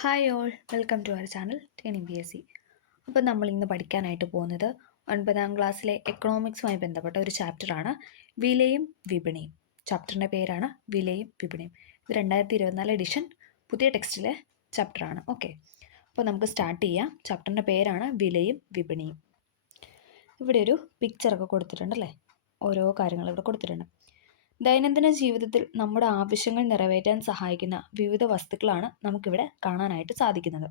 Hi all, welcome to our channel TNPSC. അപ്പോൾ നമ്മൾ ഇന്ന് പഠിക്കാനായിട്ട് പോകുന്നത് 9ാം ക്ലാസ്സിലെ എക്കണോമിക്സുമായി ബന്ധപ്പെട്ട ഒരു ചാപ്റ്ററാണ് വിലയും വിപണിയും. ചാപ്റ്ററിൻ്റെ പേരാണ് വിലയും വിപണിയും. ഇത് 2024 എഡിഷൻ പുതിയ ടെക്സ്റ്റിലെ ചാപ്റ്ററാണ്. ഓക്കെ, അപ്പോൾ നമുക്ക് സ്റ്റാർട്ട് ചെയ്യാം. ചാപ്റ്ററിൻ്റെ പേരാണ് വിലയും വിപണിയും. ഇവിടെ ഒരു പിക്ചറൊക്കെ കൊടുത്തിട്ടുണ്ടല്ലേ, ഓരോ കാര്യങ്ങൾ ഇവിടെ കൊടുത്തിട്ടുണ്ട്. ദൈനംദിന ജീവിതത്തിൽ നമ്മുടെ ആവശ്യങ്ങൾ നിറവേറ്റാൻ സഹായിക്കുന്ന വിവിധ വസ്തുക്കളാണ് നമുക്കിവിടെ കാണാനായിട്ട് സാധിക്കുന്നത്.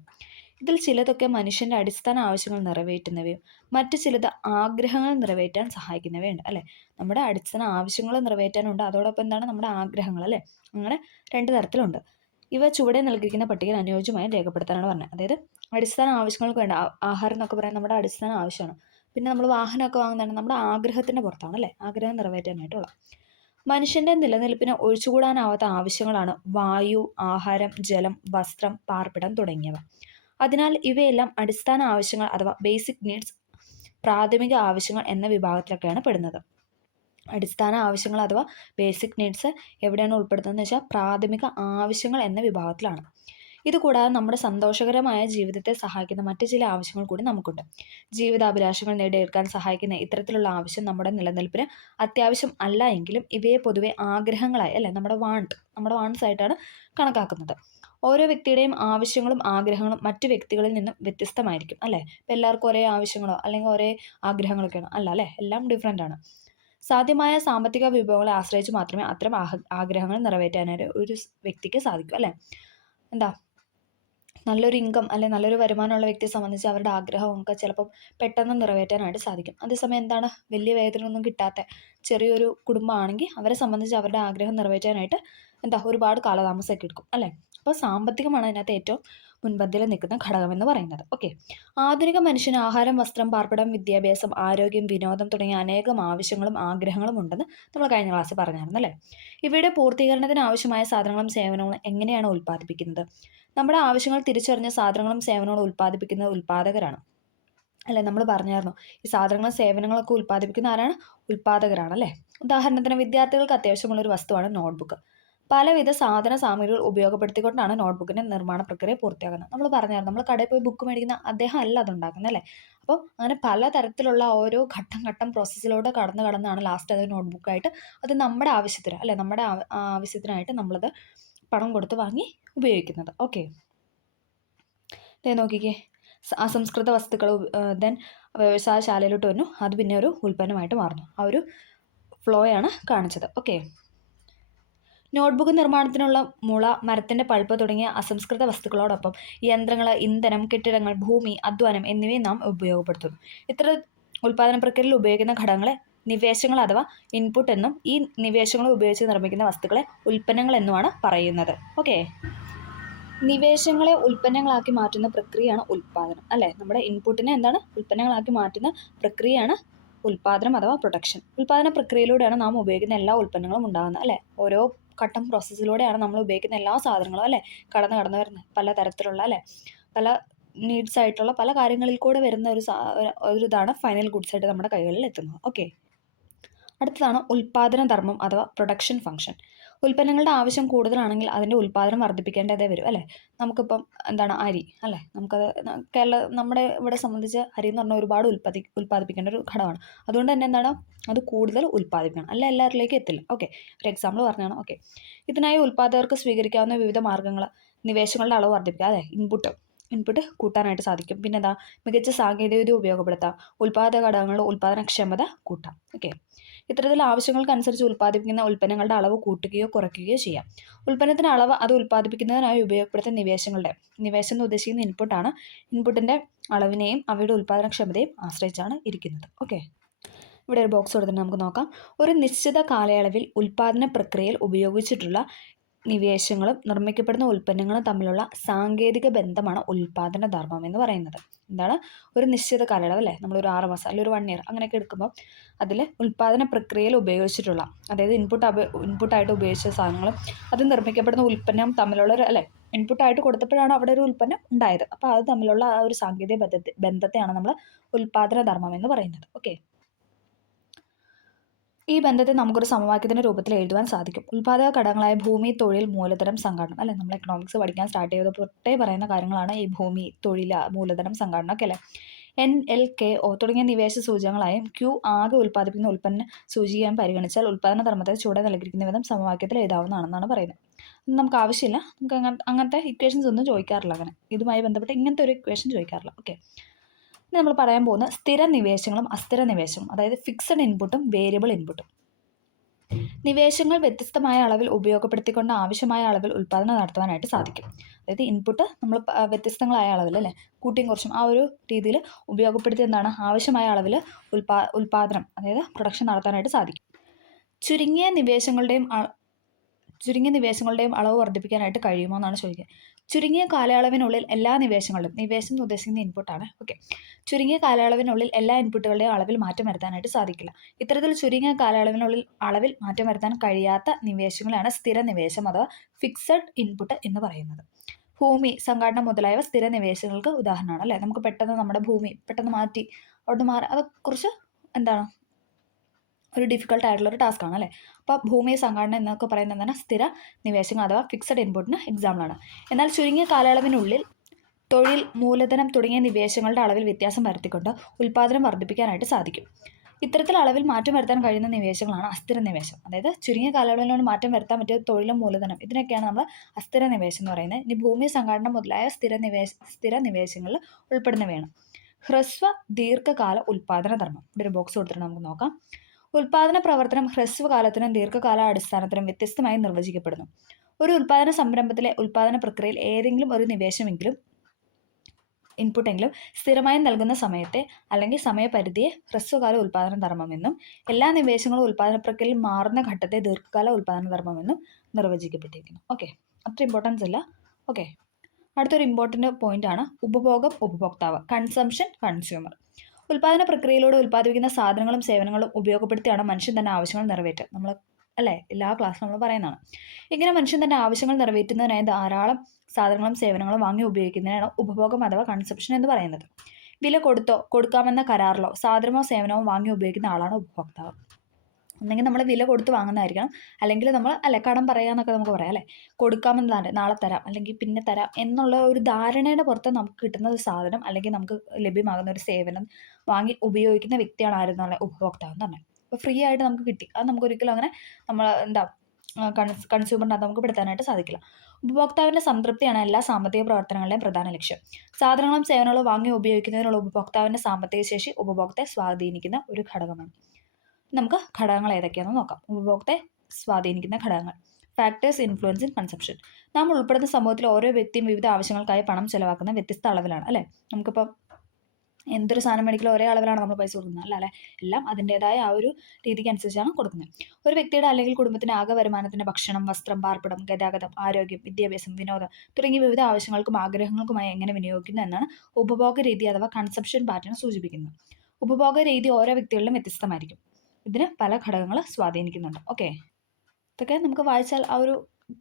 ഇതിൽ ചിലതൊക്കെ മനുഷ്യൻ്റെ അടിസ്ഥാന ആവശ്യങ്ങൾ നിറവേറ്റുന്നവയും മറ്റു ചിലത് ആഗ്രഹങ്ങൾ നിറവേറ്റാൻ സഹായിക്കുന്നവയുണ്ട് അല്ലേ. നമ്മുടെ അടിസ്ഥാന ആവശ്യങ്ങൾ നിറവേറ്റാനുണ്ട്, അതോടൊപ്പം എന്താണ് നമ്മുടെ ആഗ്രഹങ്ങൾ അല്ലേ. അങ്ങനെ രണ്ട് തരത്തിലുണ്ട്. ഇവ ചുവടെ നൽകിയിരിക്കുന്ന പട്ടികയിൽ അനുയോജ്യമായി രേഖപ്പെടുത്താനാണ് പറഞ്ഞത്. അതായത് അടിസ്ഥാന ആവശ്യങ്ങൾക്ക് വേണ്ട ആഹാരം എന്നൊക്കെ പറയാൻ നമ്മുടെ അടിസ്ഥാന ആവശ്യമാണ്. പിന്നെ നമ്മൾ വാഹനമൊക്കെ വാങ്ങുന്നതാണ് നമ്മുടെ ആഗ്രഹത്തിൻ്റെ പുറത്താണ് അല്ലേ, ആഗ്രഹം നിറവേറ്റാനായിട്ടുള്ള. മനുഷ്യൻ്റെ നിലനിൽപ്പിന് ഒഴിച്ചുകൂടാനാവാത്ത ആവശ്യങ്ങളാണ് വായു, ആഹാരം, ജലം, വസ്ത്രം, പാർപ്പിടം തുടങ്ങിയവ. അതിനാൽ ഇവയെല്ലാം അടിസ്ഥാന ആവശ്യങ്ങൾ അഥവാ ബേസിക് നീഡ്സ്, പ്രാഥമിക ആവശ്യങ്ങൾ എന്ന വിഭാഗത്തിലൊക്കെയാണ് പെടുന്നത്. അടിസ്ഥാന ആവശ്യങ്ങൾ അഥവാ ബേസിക് നീഡ്സ് എവിടെയാണ് ഉൾപ്പെടുത്തുന്നതെന്ന് വെച്ചാൽ പ്രാഥമിക ആവശ്യങ്ങൾ എന്ന വിഭാഗത്തിലാണ്. ഇതുകൂടാതെ നമ്മുടെ സന്തോഷകരമായ ജീവിതത്തെ സഹായിക്കുന്ന മറ്റു ചില ആവശ്യങ്ങൾ കൂടി നമുക്കുണ്ട്. ജീവിതാഭിലാഷങ്ങൾ നേടിയെടുക്കാൻ സഹായിക്കുന്ന ഇത്തരത്തിലുള്ള ആവശ്യം നമ്മുടെ നിലനിൽപ്പിന് അത്യാവശ്യം അല്ല എങ്കിലും ഇവയെ പൊതുവെ ആഗ്രഹങ്ങളായി അല്ലേ, നമ്മുടെ വാണ്ട്സ് ആയിട്ടാണ് കണക്കാക്കുന്നത്. ഓരോ വ്യക്തിയുടെയും ആവശ്യങ്ങളും ആഗ്രഹങ്ങളും മറ്റു വ്യക്തികളിൽ നിന്നും വ്യത്യസ്തമായിരിക്കും അല്ലേ. ഇപ്പം എല്ലാവർക്കും ഒരേ ആവശ്യങ്ങളോ അല്ലെങ്കിൽ ഒരേ ആഗ്രഹങ്ങളൊക്കെയാണോ? അല്ല അല്ലേ, എല്ലാം ഡിഫറെൻ്റ് ആണ്. സാധ്യമായ സാമ്പത്തിക വിഭവങ്ങളെ ആശ്രയിച്ച് മാത്രമേ അത്തരം ആഗ്രഹങ്ങൾ നിറവേറ്റാനായിട്ട് ഒരു വ്യക്തിക്ക് സാധിക്കൂ അല്ലേ. എന്താ നല്ലൊരു ഇൻകം അല്ലെങ്കിൽ നല്ലൊരു വരുമാനമുള്ള വ്യക്തിയെ സംബന്ധിച്ച് അവരുടെ ആഗ്രഹമൊക്കെ ചിലപ്പം പെട്ടെന്ന് നിറവേറ്റാനായിട്ട് സാധിക്കും. അതേസമയം എന്താണ് വലിയ വേതനമൊന്നും കിട്ടാത്ത ചെറിയൊരു കുടുംബമാണെങ്കിൽ അവരെ സംബന്ധിച്ച് അവരുടെ ആഗ്രഹം നിറവേറ്റാനായിട്ട് ഒരുപാട് കാലതാമസമൊക്കെ എടുക്കും അല്ലേ. അപ്പോൾ സാമ്പത്തികമാണ് അതിനകത്ത് ഏറ്റവും മുൻപന്തിയിൽ നിൽക്കുന്ന ഘടകമെന്ന് പറയുന്നത്. ഓക്കെ, ആധുനിക മനുഷ്യന് ആഹാരം, വസ്ത്രം, പാർപ്പിടം, വിദ്യാഭ്യാസം, ആരോഗ്യം, വിനോദം തുടങ്ങിയ അനേകം ആവശ്യങ്ങളും ആഗ്രഹങ്ങളും ഉണ്ടെന്ന് നമ്മൾ കഴിഞ്ഞ ക്ലാസ്സിൽ പറഞ്ഞായിരുന്നു അല്ലേ. ഇവയുടെ പൂർത്തീകരണത്തിന് ആവശ്യമായ സാധനങ്ങളും സേവനങ്ങളും എങ്ങനെയാണ് ഉൽപ്പാദിപ്പിക്കുന്നത്? നമ്മുടെ ആവശ്യങ്ങൾ തിരിച്ചറിഞ്ഞ സാധനങ്ങളും സേവനങ്ങളും ഉൽപ്പാദിപ്പിക്കുന്നത് ഉൽപ്പാദകരാണ് അല്ലേ. നമ്മൾ പറഞ്ഞായിരുന്നു ഈ സാധനങ്ങളും സേവനങ്ങളൊക്കെ ഉൽപ്പാദിപ്പിക്കുന്ന ആരാണ്? ഉൽപ്പാദകരാണ് അല്ലേ. ഉദാഹരണത്തിന് വിദ്യാർത്ഥികൾക്ക് അത്യാവശ്യമുള്ള ഒരു വസ്തുവാണ് നോട്ട്ബുക്ക്. പലവിധ സാധന സാമഗ്രികൾ ഉപയോഗപ്പെടുത്തിക്കൊണ്ടാണ് നോട്ട്ബുക്കിൻ്റെ നിർമ്മാണ പ്രക്രിയ പൂർത്തിയാക്കുന്നത്. നമ്മൾ പറഞ്ഞായിരുന്നു നമ്മൾ കടയിൽ പോയി ബുക്ക് മേടിക്കുന്ന അദ്ദേഹം അല്ല അതുണ്ടാക്കുന്നത് അല്ലേ. അപ്പോൾ അങ്ങനെ പലതരത്തിലുള്ള ഓരോ ഘട്ടം പ്രോസസ്സിലൂടെ കടന്നാണ് ലാസ്റ്റ് അത് നോട്ട്ബുക്കായിട്ട് അത് നമ്മുടെ ആവശ്യത്തിന് അല്ലേ, നമ്മുടെ ആവശ്യത്തിനായിട്ട് നമ്മളത് പണം കൊടുത്ത് വാങ്ങി ഉപയോഗിക്കുന്നത്. ഓക്കെ, നോക്കിക്കേ, അസംസ്കൃത വസ്തുക്കൾ ദെൻ വ്യവസായശാലയിലോട്ട് വന്നു, അത് പിന്നെ ഒരു ഉൽപ്പന്നമായിട്ട് മാറുന്നു. ആ ഒരു ഫ്ലോയാണ് കാണിച്ചത്. ഓക്കെ, നോട്ട്ബുക്ക് നിർമ്മാണത്തിനുള്ള മുള, മരത്തിൻ്റെ പൾപ്പ് തുടങ്ങിയ അസംസ്കൃത വസ്തുക്കളോടൊപ്പം യന്ത്രങ്ങൾ, ഇന്ധനം, കെട്ടിടങ്ങൾ, ഭൂമി, അധ്വാനം എന്നിവയും നാം ഉപയോഗപ്പെടുത്തുന്നു. ഇത്ര ഉൽപ്പാദന പ്രക്രിയയിൽ ഉപയോഗിക്കുന്ന ഘടകങ്ങളെ നിവേശങ്ങൾ അഥവാ ഇൻപുട്ട് എന്നും ഈ നിവേശങ്ങൾ ഉപയോഗിച്ച് നിർമ്മിക്കുന്ന വസ്തുക്കളെ ഉൽപ്പന്നങ്ങൾ എന്നുമാണ് പറയുന്നത്. ഓക്കെ, നിവേശങ്ങളെ ഉൽപ്പന്നങ്ങളാക്കി മാറ്റുന്ന പ്രക്രിയയാണ് ഉൽപ്പാദനം അല്ലേ. നമ്മുടെ ഇൻപുട്ടിനെ ഉൽപ്പന്നങ്ങളാക്കി മാറ്റുന്ന പ്രക്രിയയാണ് ഉൽപ്പാദനം അഥവാ പ്രൊഡക്ഷൻ. ഉൽപ്പാദന പ്രക്രിയയിലൂടെയാണ് നാം ഉപയോഗിക്കുന്ന എല്ലാ ഉൽപ്പന്നങ്ങളും ഉണ്ടാകുന്നത് അല്ലേ. ഓരോ ഘട്ടം പ്രോസസ്സിലൂടെയാണ് നമ്മൾ ഉപയോഗിക്കുന്ന എല്ലാ സാധനങ്ങളും അല്ലേ കടന്നു വരുന്നത്. പല തരത്തിലുള്ള അല്ലേ പല നീഡ്സ് ആയിട്ടുള്ള പല കാര്യങ്ങളിൽ കൂടെ വരുന്ന ഒരു ഇതാണ് ഫൈനൽ ഗുഡ്സ് ആയിട്ട് നമ്മുടെ കൈകളിൽ എത്തുന്നത്. ഓക്കെ, അടുത്തതാണ് ഉൽപ്പാദന ധർമ്മം അഥവാ പ്രൊഡക്ഷൻ ഫംഗ്ഷൻ. ഉൽപ്പന്നങ്ങളുടെ ആവശ്യം കൂടുതലാണെങ്കിൽ അതിൻ്റെ ഉൽപ്പാദനം വർദ്ധിപ്പിക്കേണ്ടതേ വരും അല്ലേ. നമുക്കിപ്പം അരി അല്ലേ, നമ്മുടെ ഇവിടെ സംബന്ധിച്ച് അരി എന്ന് പറഞ്ഞാൽ ഒരുപാട് ഉൽപ്പാദിപ്പിക്കേണ്ട ഒരു ഘടകമാണ്. അതുകൊണ്ട് തന്നെ അത് കൂടുതൽ ഉൽപ്പാദിപ്പിക്കണം, അല്ല എല്ലാവരിലേക്കും എത്തില്ല. ഓക്കെ, ഒരു എക്സാമ്പിൾ പറഞ്ഞാണ്. ഓക്കെ, ഇതിനായി ഉൽപ്പാദകർക്ക് സ്വീകരിക്കാവുന്ന വിവിധ മാർഗ്ഗങ്ങൾ നിവേശങ്ങളുടെ അളവ് വർദ്ധിപ്പിക്കുക അല്ലേ, ഇൻപുട്ട് കൂട്ടാനായിട്ട് സാധിക്കും. പിന്നെ മികച്ച സാങ്കേതികവിദ്യ ഉപയോഗപ്പെടുത്താം, ഉൽപ്പാദക ഘടകങ്ങളുടെ ഉൽപ്പാദനക്ഷമത കൂട്ടാം. ഓക്കെ, ഇത്തരത്തിൽ ആവശ്യങ്ങൾക്കനുസരിച്ച് ഉൽപ്പാദിപ്പിക്കുന്ന ഉൽപ്പന്നങ്ങളുടെ അളവ് കൂട്ടുകയോ കുറയ്ക്കുകയോ ചെയ്യാം. ഉൽപ്പന്നത്തിൻ്റെ അളവ് അത് ഉൽപ്പാദിപ്പിക്കുന്നതിനായി ഉപയോഗപ്പെടുത്തുന്ന നിവേശം എന്ന് ഉദ്ദേശിക്കുന്ന ഇൻപുട്ടാണ്. ഇൻപുട്ടിൻ്റെ അളവിനെയും അവയുടെ ഉൽപ്പാദനക്ഷമതയും ആശ്രയിച്ചാണ് ഇരിക്കുന്നത്. ഓക്കെ, ഇവിടെ ഒരു ബോക്സ് കൊടുത്തിട്ട് നമുക്ക് നോക്കാം. ഒരു നിശ്ചിത കാലയളവിൽ ഉൽപ്പാദന പ്രക്രിയയിൽ ഉപയോഗിച്ചിട്ടുള്ള നിവേശങ്ങളും നിർമ്മിക്കപ്പെടുന്ന ഉൽപ്പന്നങ്ങളും തമ്മിലുള്ള സാങ്കേതിക ബന്ധമാണ് ഉൽപ്പാദന ധർമ്മം എന്ന് പറയുന്നത്. ഒരു നിശ്ചിത കാലയളവ് അല്ലേ, നമ്മളൊരു 6 മാസം അല്ലെങ്കിൽ ഒരു 1 ഇയർ അങ്ങനെയൊക്കെ എടുക്കുമ്പോൾ അതിൽ ഉൽപ്പാദന പ്രക്രിയയിൽ ഉപയോഗിച്ചിട്ടുള്ള, അതായത് ഇൻപുട്ടായിട്ട് ഉപയോഗിച്ച സാധനങ്ങളും അത് നിർമ്മിക്കപ്പെടുന്ന ഉൽപ്പന്നം തമ്മിലുള്ള ഇൻപുട്ടായിട്ട് കൊടുത്തപ്പോഴാണ് അവിടെ ഒരു ഉൽപ്പന്നം ഉണ്ടായത്. അപ്പോൾ അത് തമ്മിലുള്ള ആ ഒരു സാങ്കേതിക ബന്ധത്തെയാണ് നമ്മൾ ഉൽപ്പാദന ധർമ്മം എന്ന് പറയുന്നത്. ഓക്കെ, ഈ ബന്ധത്തെ നമുക്കൊരു സമവാക്യത്തിൻ്റെ രൂപത്തിൽ എഴുതുവാൻ സാധിക്കും. ഉൽപ്പാദക ഘടകങ്ങളായ ഭൂമി, തൊഴിൽ, മൂലധനം, സംഘാടനം അല്ലെ, നമ്മൾ എക്കണോമിക്സ് പഠിക്കാൻ സ്റ്റാർട്ട് ചെയ്ത തൊട്ടേ പറയുന്ന കാര്യങ്ങളാണ് ഈ ഭൂമി, തൊഴിൽ, മൂലധനം, സംഘാടനം ഒക്കെ അല്ലേ. NLKO തുടങ്ങിയ നിവേശ സൂചകങ്ങളായും Q ആകെ ഉൽപ്പാദിപ്പിക്കുന്ന ഉൽപ്പന്ന സൂചികയായും പരിഗണിച്ചാൽ ഉൽപ്പാദന ധർമ്മത്തെ ചുവടെ നൽകിയിരിക്കുന്ന വിധം സമവാക്യത്തിൽ എഴുതാവുന്നതാണെന്നാണ് പറയുന്നത്. നമുക്ക് ആവശ്യമില്ല, നമുക്ക് അങ്ങനത്തെ ഇക്വേഷൻസ് ഒന്നും ചോദിക്കാറില്ല. അങ്ങനെ ഇതുമായി ബന്ധപ്പെട്ട് ഇങ്ങനത്തെ ഒരു ഇക്വേഷൻ ചോദിക്കാറില്ല. ഓക്കെ, ഇനി നമ്മൾ പറയാൻ പോകുന്ന സ്ഥിര നിവേശങ്ങളും അസ്ഥിര നിവേശവും, അതായത് ഫിക്സഡ് ഇൻപുട്ടും വേരിയബിൾ ഇൻപുട്ടും. നിവേശങ്ങൾ വ്യത്യസ്തമായ അളവിൽ ഉപയോഗപ്പെടുത്തിക്കൊണ്ട് ആവശ്യമായ അളവിൽ ഉൽപ്പാദനം നടത്തുവാനായിട്ട് സാധിക്കും. അതായത് ഇൻപുട്ട് നമ്മൾ വ്യത്യസ്തങ്ങളായ അളവിൽ അല്ലേ, കൂട്ടിയും കുറച്ചും ആ ഒരു രീതിയിൽ ഉപയോഗപ്പെടുത്തി എന്താണ് ആവശ്യമായ അളവിൽ ഉൽപ്പാദനം അതായത് പ്രൊഡക്ഷൻ നടത്താനായിട്ട് സാധിക്കും. ചുരുങ്ങിയ നിവേശങ്ങളുടെയും അളവ് വർദ്ധിപ്പിക്കാനായിട്ട് കഴിയുമോ എന്നാണ് ചോദിക്കുക. ചുരുങ്ങിയ കാലയളവിനുള്ളിൽ എല്ലാ നിവേശങ്ങളും, നിവേശം എന്ന് ഉദ്ദേശിക്കുന്ന ഇൻപുട്ടാണ്. ഓക്കെ, ചുരുങ്ങിയ കാലയളവിനുള്ളിൽ എല്ലാ ഇൻപുട്ടുകളുടെയും അളവിൽ മാറ്റം വരുത്താനായിട്ട് സാധിക്കില്ല. ഇത്തരത്തിൽ ചുരുങ്ങിയ കാലയളവിനുള്ളിൽ അളവിൽ മാറ്റം വരുത്താൻ കഴിയാത്ത നിവേശങ്ങളാണ് സ്ഥിര നിവേശം അഥവാ ഫിക്സഡ് ഇൻപുട്ട് എന്ന് പറയുന്നത്. ഭൂമി, സംഘാടനം മുതലായവ സ്ഥിര നിവേശങ്ങൾക്ക് ഉദാഹരണമാണ് അല്ലേ. നമുക്ക് പെട്ടെന്ന് നമ്മുടെ ഭൂമി പെട്ടെന്ന് മാറ്റി അവിടുന്ന് മാറി അതെക്കുറിച്ച് എന്താണ് ഒരു ഡിഫിക്കൽട്ട് ആയിട്ടുള്ള ഒരു ടാസ്ക്കാണ് അല്ലേ. അപ്പോൾ ഭൂമി, സംഘാടനം എന്നൊക്കെ പറയുന്നത് എന്താണ് സ്ഥിര നിവേശങ്ങൾ അഥവാ ഫിക്സഡ് ഇൻപുട്ടിന് എക്സാമ്പിളാണ്. എന്നാൽ ചുരുങ്ങിയ കാലയളവിനുള്ളിൽ തൊഴിൽ, മൂലധനം തുടങ്ങിയ നിവേശങ്ങളുടെ അളവിൽ വ്യത്യാസം വരുത്തിക്കൊണ്ട് ഉൽപ്പാദനം വർദ്ധിപ്പിക്കാനായിട്ട് സാധിക്കും. ഇത്തരത്തിൽ അളവിൽ മാറ്റം വരുത്താൻ കഴിയുന്ന നിവേശങ്ങളാണ് അസ്ഥിര നിവേശം. അതായത് ചുരുങ്ങിയ കാലയളവിലാണ് മാറ്റം വരുത്താൻ പറ്റിയ തൊഴിലും മൂലധനം, ഇതിനൊക്കെയാണ് നമ്മൾ അസ്ഥിര നിവേശം എന്ന് പറയുന്നത്. ഇനി ഭൂമി, സംഘാടനം മുതലായ സ്ഥിര നിവേശങ്ങളിൽ ഉൾപ്പെടുന്നവയാണ്. ഹ്രസ്വ ദീർഘകാല ഉൽപ്പാദന ധർമ്മം. ഒരു ബോക്സ് കൊടുത്തിട്ട് നമുക്ക് നോക്കാം. ഉൽപ്പാദന പ്രവർത്തനം ഹ്രസ്വകാലത്തിനും ദീർഘകാല അടിസ്ഥാനത്തിനും വ്യത്യസ്തമായി നിർവചിക്കപ്പെടുന്നു. ഒരു ഉൽപ്പാദന സംരംഭത്തിലെ ഉൽപ്പാദന പ്രക്രിയയിൽ ഏതെങ്കിലും ഒരു നിവേശമെങ്കിലും ഇൻപുട്ടെങ്കിലും സ്ഥിരമായി നൽകുന്ന സമയത്തെ അല്ലെങ്കിൽ സമയപരിധിയെ ഹ്രസ്വകാല ഉൽപ്പാദന ധർമ്മമെന്നും എല്ലാ നിവേശങ്ങളും ഉൽപ്പാദന പ്രക്രിയയിൽ മാറുന്ന ഘട്ടത്തെ ദീർഘകാല ഉൽപ്പാദന ധർമ്മമെന്നും നിർവചിക്കപ്പെട്ടിരിക്കുന്നു. ഓക്കെ, അത്ര ഇമ്പോർട്ടൻസ് ഇല്ല. ഓക്കെ, അടുത്തൊരു ഇമ്പോർട്ടൻ്റ് പോയിന്റ് ആണ് ഉപഭോഗം, ഉപഭോക്താവ്, കൺസംഷൻ, കൺസ്യൂമർ. ഉൽപ്പാദന പ്രക്രിയയിലൂടെ ഉൽപ്പാദിപ്പിക്കുന്ന സാധനങ്ങളും സേവനങ്ങളും ഉപയോഗപ്പെടുത്തിയാണ് മനുഷ്യൻ തന്റെ ആവശ്യങ്ങൾ നിറവേറ്റുക. നമ്മൾ അല്ലേ എല്ലാ ക്ലാസ്സിലും നമ്മൾ പറയുന്നതാണ്. ഇങ്ങനെ മനുഷ്യൻ തന്റെ ആവശ്യങ്ങൾ നിറവേറ്റുന്നതിനായി ധാരാളം സാധനങ്ങളും സേവനങ്ങളും വാങ്ങി ഉപയോഗിക്കുന്നതിനാണ് ഉപഭോഗം അഥവാ കൺസപ്ഷൻ എന്ന് പറയുന്നത്. വില കൊടുക്കാമെന്ന കരാറിലോ സാധനമോ സേവനമോ വാങ്ങി ഉപയോഗിക്കുന്ന ആളാണ് ഉപഭോക്താവ്. ഒന്നെങ്കിൽ നമ്മൾ വില കൊടുത്ത് വാങ്ങുന്നതായിരിക്കണം, അല്ലെങ്കിൽ നമ്മൾ കടം പറയാന്നൊക്കെ നമുക്ക് പറയാം അല്ലേ. കൊടുക്കാമെന്നതാണ്, നാളെ തരാം അല്ലെങ്കിൽ പിന്നെ തരാം എന്നുള്ള ഒരു ധാരണയുടെ പുറത്ത് നമുക്ക് കിട്ടുന്ന ഒരു സാധനം അല്ലെങ്കിൽ നമുക്ക് ലഭ്യമാകുന്ന ഒരു സേവനം വാങ്ങി ഉപയോഗിക്കുന്ന വ്യക്തിയാണ് ആരെന്നുള്ള ഉപഭോക്താവ് എന്ന് പറഞ്ഞാൽ. അപ്പോൾ ഫ്രീ ആയിട്ട് നമുക്ക് കിട്ടി, അത് നമുക്കൊരിക്കലും അങ്ങനെ നമ്മൾ കൺസ്യൂമറിനകത്ത് നമുക്ക് പെടുത്താനായിട്ട് സാധിക്കില്ല. ഉപഭോക്താവിൻ്റെ സംതൃപ്തിയാണ് എല്ലാ സാമ്പത്തിക പ്രവർത്തനങ്ങളുടെയും പ്രധാന ലക്ഷ്യം. സാധനങ്ങളും സേവനങ്ങളും വാങ്ങി ഉപയോഗിക്കുന്നതിനുള്ള ഉപഭോക്താവിൻ്റെ സാമ്പത്തിക ശേഷി ഉപഭോക്തയെ സ്വാധീനിക്കുന്ന ഒരു ഘടകമാണ്. നമുക്ക് ഘടകങ്ങൾ ഏതൊക്കെയാണെന്ന് നോക്കാം. ഉപഭോക്തയെ സ്വാധീനിക്കുന്ന ഘടകങ്ങൾ. Factors influencing consumption. നാം ഉൾപ്പെടുന്ന സമൂഹത്തിൽ ഓരോ വ്യക്തിയും വിവിധ ആവശ്യങ്ങൾക്കായി പണം ചെലവാക്കുന്ന വ്യത്യസ്ത അളവിലാണ് അല്ലേ. നമുക്കിപ്പോൾ എന്തൊരു സാധനം മേടിക്കലും ഒരേ അളവിലാണ് നമ്മൾ പൈസ കൊടുക്കുന്നത് അല്ലേ. എല്ലാം അതിൻ്റെതായ ആ ഒരു രീതിക്ക് അനുസരിച്ചാണ് കൊടുക്കുന്നത്. ഒരു വ്യക്തിയുടെ അല്ലെങ്കിൽ കുടുംബത്തിൻ്റെ ആകെ വരുമാനത്തിൻ്റെ ഭക്ഷണം, വസ്ത്രം, പാർപ്പിടം, ഗതാഗതം, ആരോഗ്യം, വിദ്യാഭ്യാസം, വിനോദം തുടങ്ങിയ വിവിധ ആവശ്യങ്ങൾക്കും ആഗ്രഹങ്ങൾക്കുമായി എങ്ങനെ വിനിയോഗിക്കുന്നു എന്നാണ് ഉപഭോഗ രീതി അഥവാ കൺസപ്ഷൻ പാറ്റേൺ സൂചിപ്പിക്കുന്നത്. ഉപഭോഗ രീതി ഓരോ വ്യക്തികളിലും വ്യത്യസ്തമായിരിക്കും. ഇതിന് പല ഘടകങ്ങൾ സ്വാധീനിക്കുന്നുണ്ട്. ഓക്കെ, ഇതൊക്കെ നമുക്ക് വായിച്ചാൽ ആ ഒരു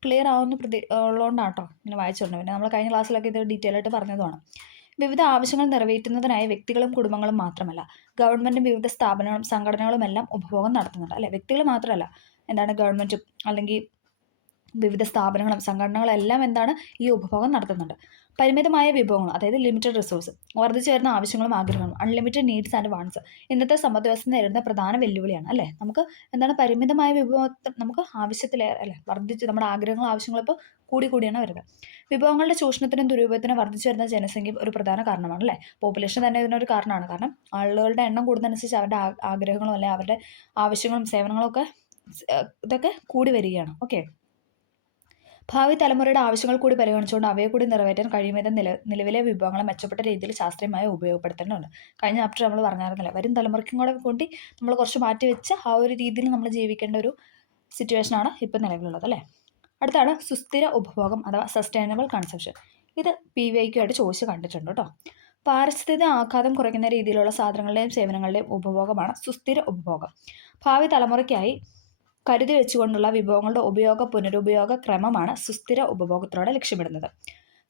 ക്ലിയർ ആവുന്ന ഉള്ളതുകൊണ്ടാണ് കേട്ടോ ഇങ്ങനെ വായിച്ചിട്ടുണ്ട്. പിന്നെ നമ്മൾ കഴിഞ്ഞ ക്ലാസ്സിലൊക്കെ ഇത് ഡീറ്റെയിൽ ആയിട്ട് പറഞ്ഞതുമാണ്. വിവിധ ആവശ്യങ്ങൾ നിറവേറ്റുന്നതിനായി വ്യക്തികളും കുടുംബങ്ങളും മാത്രമല്ല ഗവൺമെൻറ്റും വിവിധ സ്ഥാപനങ്ങളും സംഘടനകളും എല്ലാം ഉപഭോഗം നടത്തുന്നുണ്ട് അല്ലേ. വ്യക്തികൾ മാത്രമല്ല, ഗവൺമെൻറ്റും അല്ലെങ്കിൽ വിവിധ സ്ഥാപനങ്ങളും സംഘടനകളും എല്ലാം ഈ ഉപഭോഗം നടത്തുന്നുണ്ട്. പരിമിതമായ വിഭവങ്ങൾ, അതായത് ലിമിറ്റഡ് റിസോഴ്സ്, വർദ്ധിച്ചു വരുന്ന ആവശ്യങ്ങളും ആഗ്രഹങ്ങളും, അൺലിമിറ്റഡ് നീഡ്സ് ആൻഡ് വാണ്ട്സ് ഇന്നത്തെ സമ്പദ്വ്യവസ്ഥ നേരിടുന്ന പ്രധാന വെല്ലുവിളിയാണ് അല്ലേ. നമുക്ക് പരിമിതമായ വിഭവത്തിൽ നമുക്ക് ആവശ്യത്തിലേറെ അല്ലേ വർദ്ധിച്ച് നമ്മുടെ ആഗ്രഹങ്ങളും ആവശ്യങ്ങളും ഇപ്പോൾ കൂടിയാണ് വരുന്നത്. വിഭവങ്ങളുടെ ചൂഷണത്തിനും ദുരുപയോഗത്തിനും വർദ്ധിച്ചു വരുന്ന ജനസംഖ്യ ഒരു പ്രധാന കാരണമാണ് അല്ലേ. പോപ്പുലേഷൻ തന്നെ ഇതിനൊരു കാരണമാണ്. കാരണം ആളുകളുടെ എണ്ണം കൂടുന്നതനുസരിച്ച് അവരുടെ ആഗ്രഹങ്ങളും അല്ലെ അവരുടെ ആവശ്യങ്ങളും സേവനങ്ങളും ഒക്കെ ഇതൊക്കെ കൂടി വരികയാണ്. ഓക്കെ, ഭാവി തലമുറയുടെ ആവശ്യങ്ങൾ കൂടി പരിഗണിച്ചുകൊണ്ട് അവയെ കൂടി നിറവേറ്റാൻ കഴിയുമെന്ന നിലവിലെ വിഭവങ്ങളെ മെച്ചപ്പെട്ട രീതിയിൽ ശാസ്ത്രീയമായി ഉപയോഗപ്പെടുത്തേണ്ടതുണ്ട്. കഴിഞ്ഞ ചാപ്റ്റർ നമ്മൾ പറഞ്ഞായിരുന്നില്ല, വരും തലമുറയ്ക്കും കൂടെ കൂടി നമ്മൾ കുറച്ച് മാറ്റി വെച്ച് ആ ഒരു രീതിയിൽ നമ്മൾ ജീവിക്കേണ്ട ഒരു സിറ്റുവേഷനാണ് ഇപ്പം നിലവിലുള്ളത് അല്ലേ. അടുത്താണ് സുസ്ഥിര ഉപഭോഗം അഥവാ സസ്റ്റൈനബിൾ കൺസപ്ഷൻ. ഇത് PVIQ ആയിട്ട് ചോദിച്ച് കണ്ടിട്ടുണ്ട് കേട്ടോ. പാരിസ്ഥിതിക ആഘാതം കുറയ്ക്കുന്ന രീതിയിലുള്ള സാധനങ്ങളുടെയും സേവനങ്ങളുടെയും ഉപഭോഗമാണ് സുസ്ഥിര ഉപഭോഗം. ഭാവി തലമുറയ്ക്കായി കരുതി വെച്ചുകൊണ്ടുള്ള വിഭവങ്ങളുടെ പുനരുപയോഗ ക്രമമാണ് സുസ്ഥിര ഉപഭോഗത്തിലൂടെ ലക്ഷ്യമിടുന്നത്.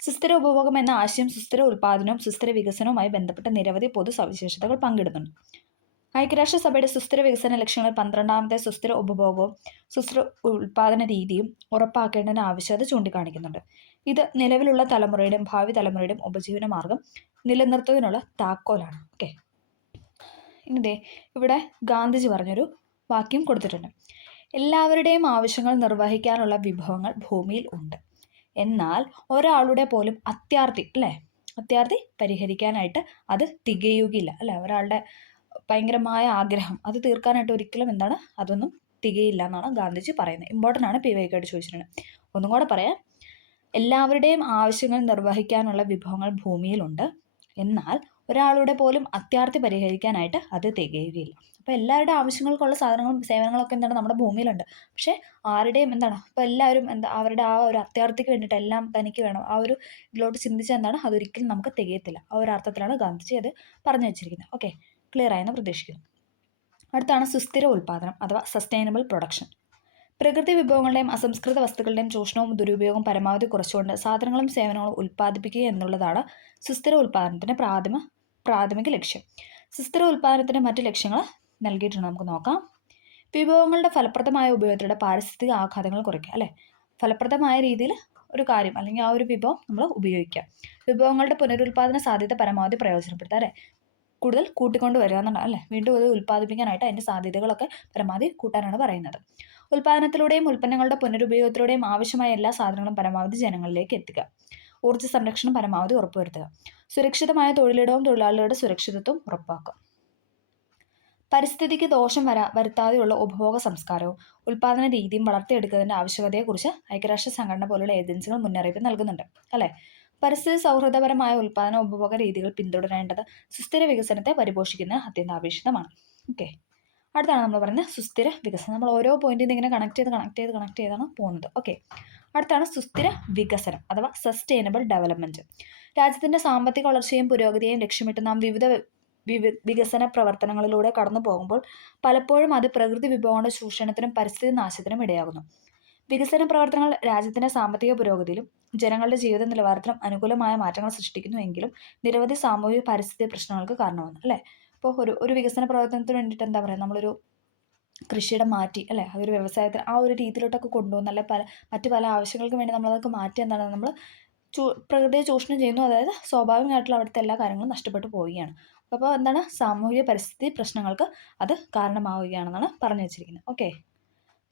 സുസ്ഥിര ഉപഭോഗം എന്ന ആശയം സുസ്ഥിര ഉൽപ്പാദനവും സുസ്ഥിര വികസനവുമായി ബന്ധപ്പെട്ട നിരവധി പൊതു സവിശേഷതകൾ പങ്കിടുന്നുണ്ട്. ഐക്യരാഷ്ട്രസഭയുടെ സുസ്ഥിര വികസന ലക്ഷ്യങ്ങൾ 12ാമത്തെ സുസ്ഥിര ഉപഭോഗവും സുസ്ഥിര ഉൽപാദന രീതിയും ഉറപ്പാക്കേണ്ടതിന് ആവശ്യകത ചൂണ്ടിക്കാണിക്കുന്നുണ്ട്. ഇത് നിലവിലുള്ള തലമുറയുടെയും ഭാവി തലമുറയുടെയും ഉപജീവന മാർഗം നിലനിർത്തുന്നതിനുള്ള താക്കോലാണ്. ഓക്കെ, ഇനി ഇവിടെ ഗാന്ധിജി പറഞ്ഞൊരു വാക്യം കൊടുത്തിട്ടുണ്ട്. എല്ലാവരുടെയും ആവശ്യങ്ങൾ നിർവഹിക്കാനുള്ള വിഭവങ്ങൾ ഭൂമിയിൽ ഉണ്ട്, എന്നാൽ ഒരാളുടെ പോലും അത്യാർത്തി പരിഹരിക്കാനായിട്ട് അത് തികയുകയില്ല. അല്ലെ, ഒരാളുടെ ഭയങ്കരമായ ആഗ്രഹം അത് തീർക്കാനായിട്ട് ഒരിക്കലും അതൊന്നും തികയില്ല എന്നാണ് ഗാന്ധിജി പറയുന്നത്. ഇമ്പോർട്ടൻ്റ് ആണ്, PYK ആയിട്ട് ചോദിച്ചിട്ടുണ്ട്. ഒന്നും കൂടെ പറയാം. എല്ലാവരുടെയും ആവശ്യങ്ങൾ നിർവഹിക്കാനുള്ള വിഭവങ്ങൾ ഭൂമിയിലുണ്ട്, എന്നാൽ ഒരാളുടെ പോലും അത്യാർത്തി പരിഹരിക്കാനായിട്ട് അത് തികയുകയില്ല. അപ്പോൾ എല്ലാവരുടെ ആവശ്യങ്ങൾക്കുള്ള സാധനങ്ങളും സേവനങ്ങളൊക്കെ നമ്മുടെ ഭൂമിയിലുണ്ട്. പക്ഷേ ആരുടെയും അപ്പോൾ എല്ലാവരും അവരുടെ ആ ഒരു അത്യാർത്തിക്ക് വേണ്ടിയിട്ട് എല്ലാം തനിക്ക് വേണം, ആ ഒരു ഇതിലോട്ട് ചിന്തിച്ചാൽ അതൊരിക്കലും നമുക്ക് തികയത്തില്ല. ആ ഒരു അർത്ഥത്തിലാണ് ഗാന്ധിജി അത് പറഞ്ഞു വെച്ചിരിക്കുന്നത്. ഓക്കെ, ക്ലിയർ ആയെന്ന് പ്രതീക്ഷിക്കുന്നു. അടുത്താണ് സുസ്ഥിര ഉൽപ്പാദനം അഥവാ സസ്റ്റൈനബിൾ പ്രൊഡക്ഷൻ. പ്രകൃതി വിഭവങ്ങളുടെയും അസംസ്കൃത വസ്തുക്കളുടെയും ചൂഷണവും ദുരുപയോഗവും പരമാവധി കുറച്ചുകൊണ്ട് സാധനങ്ങളും സേവനങ്ങളും ഉൽപ്പാദിപ്പിക്കുക എന്നുള്ളതാണ് സുസ്ഥിര ഉൽപ്പാദനത്തിൻ്റെ പ്രാഥമിക ലക്ഷ്യം. സുസ്ഥിര ഉൽപ്പാദനത്തിൻ്റെ മറ്റ് ലക്ഷ്യങ്ങൾ നൽകിയിട്ടുണ്ട്, നമുക്ക് നോക്കാം. വിഭവങ്ങളുടെ ഫലപ്രദമായ ഉപയോഗത്തിലൂടെ പാരിസ്ഥിതിക ആഘാതങ്ങൾ കുറയ്ക്കുക. അല്ലേ, ഫലപ്രദമായ രീതിയിൽ ഒരു കാര്യം അല്ലെങ്കിൽ ആ ഒരു വിഭവം നമ്മൾ ഉപയോഗിക്കുക. വിഭവങ്ങളുടെ പുനരുൽപ്പാദന സാധ്യത പരമാവധി പ്രയോജനപ്പെടുത്തുക. അല്ലേ, കൂടുതൽ കൂട്ടിക്കൊണ്ട് വരിക എന്നാണ്. അല്ലേ, വീണ്ടും അത് ഉൽപ്പാദിപ്പിക്കാനായിട്ട് അതിൻ്റെ സാധ്യതകളൊക്കെ പരമാവധി കൂട്ടാനാണ് പറയുന്നത്. ഉൽപ്പാദനത്തിലൂടെയും ഉൽപ്പന്നങ്ങളുടെ പുനരുപയോഗത്തിലൂടെയും ആവശ്യമായ എല്ലാ സാധനങ്ങളും പരമാവധി ജനങ്ങളിലേക്ക് എത്തിക്കുക. ഊർജ്ജ സംരക്ഷണം പരമാവധി ഉറപ്പുവരുത്തുക. സുരക്ഷിതമായ തൊഴിലിടവും തൊഴിലാളികളുടെ സുരക്ഷിതത്വം ഉറപ്പാക്കുക. പരിസ്ഥിതിക്ക് ദോഷം വരുത്താതെയുള്ള ഉപഭോഗ സംസ്കാരവും ഉൽപ്പാദന രീതിയും വളർത്തിയെടുക്കുന്നതിൻ്റെ ആവശ്യകതയെക്കുറിച്ച് ഐക്യരാഷ്ട്ര സംഘടന പോലുള്ള ഏജൻസികൾ മുന്നറിയിപ്പ് നൽകുന്നുണ്ട്. അല്ലേ, പരിസ്ഥിതി സൗഹൃദപരമായ ഉൽപ്പാദന ഉപഭോഗ രീതികൾ പിന്തുടരേണ്ടത് സുസ്ഥിര വികസനത്തെ പരിപോഷിക്കുന്നത് അത്യന്താപേക്ഷിതമാണ്. ഓക്കെ, അടുത്താണ് നമ്മൾ പറയുന്നത് സുസ്ഥിര വികസനം. നമ്മൾ ഓരോ പോയിന്റിൽ ഇങ്ങനെ കണക്ട് ചെയ്താണ് പോകുന്നത്. ഓക്കെ, അടുത്താണ് സുസ്ഥിര വികസനം അഥവാ സസ്റ്റൈനബിൾ ഡെവലപ്മെന്റ്. രാജ്യത്തിന്റെ സാമ്പത്തിക വളർച്ചയും പുരോഗതിയെയും ലക്ഷ്യമിട്ട് നാം വിവിധ വികസന പ്രവർത്തനങ്ങളിലൂടെ കടന്നു പോകുമ്പോൾ പലപ്പോഴും അത് പ്രകൃതി വിഭവങ്ങളുടെ ചൂഷണത്തിനും പരിസ്ഥിതി നാശത്തിനും ഇടയാകുന്നു. വികസന പ്രവർത്തനങ്ങൾ രാജ്യത്തിന്റെ സാമ്പത്തിക പുരോഗതിയിലും ജനങ്ങളുടെ ജീവിത നിലവാരത്തിലും അനുകൂലമായ മാറ്റങ്ങൾ സൃഷ്ടിക്കുന്നുവെങ്കിലും നിരവധി സാമൂഹിക പരിസ്ഥിതി പ്രശ്നങ്ങൾക്ക് കാരണമാകുന്നു. അല്ലേ, ഇപ്പോൾ ഒരു വികസന പ്രവർത്തനത്തിന് വേണ്ടിയിട്ട് നമ്മളൊരു കൃഷിയുടെ മാറ്റി അല്ലേ അതൊരു വ്യവസായത്തിന് ആ ഒരു രീതിയിലോട്ടൊക്കെ കൊണ്ടുപോകുന്നു. അല്ലെ മറ്റു പല ആവശ്യങ്ങൾക്ക് വേണ്ടി നമ്മളതൊക്കെ മാറ്റി നമ്മൾ പ്രകൃതിയെ ചൂഷണം ചെയ്യുന്നു. അതായത് സ്വാഭാവികമായിട്ടുള്ള അവിടുത്തെ എല്ലാ കാര്യങ്ങളും നഷ്ടപ്പെട്ടു പോവുകയാണ്. അപ്പോൾ സാമൂഹിക പരിസ്ഥിതി പ്രശ്നങ്ങൾക്ക് അത് കാരണമാവുകയാണെന്നാണ് പറഞ്ഞു വെച്ചിരിക്കുന്നത്. ഓക്കെ,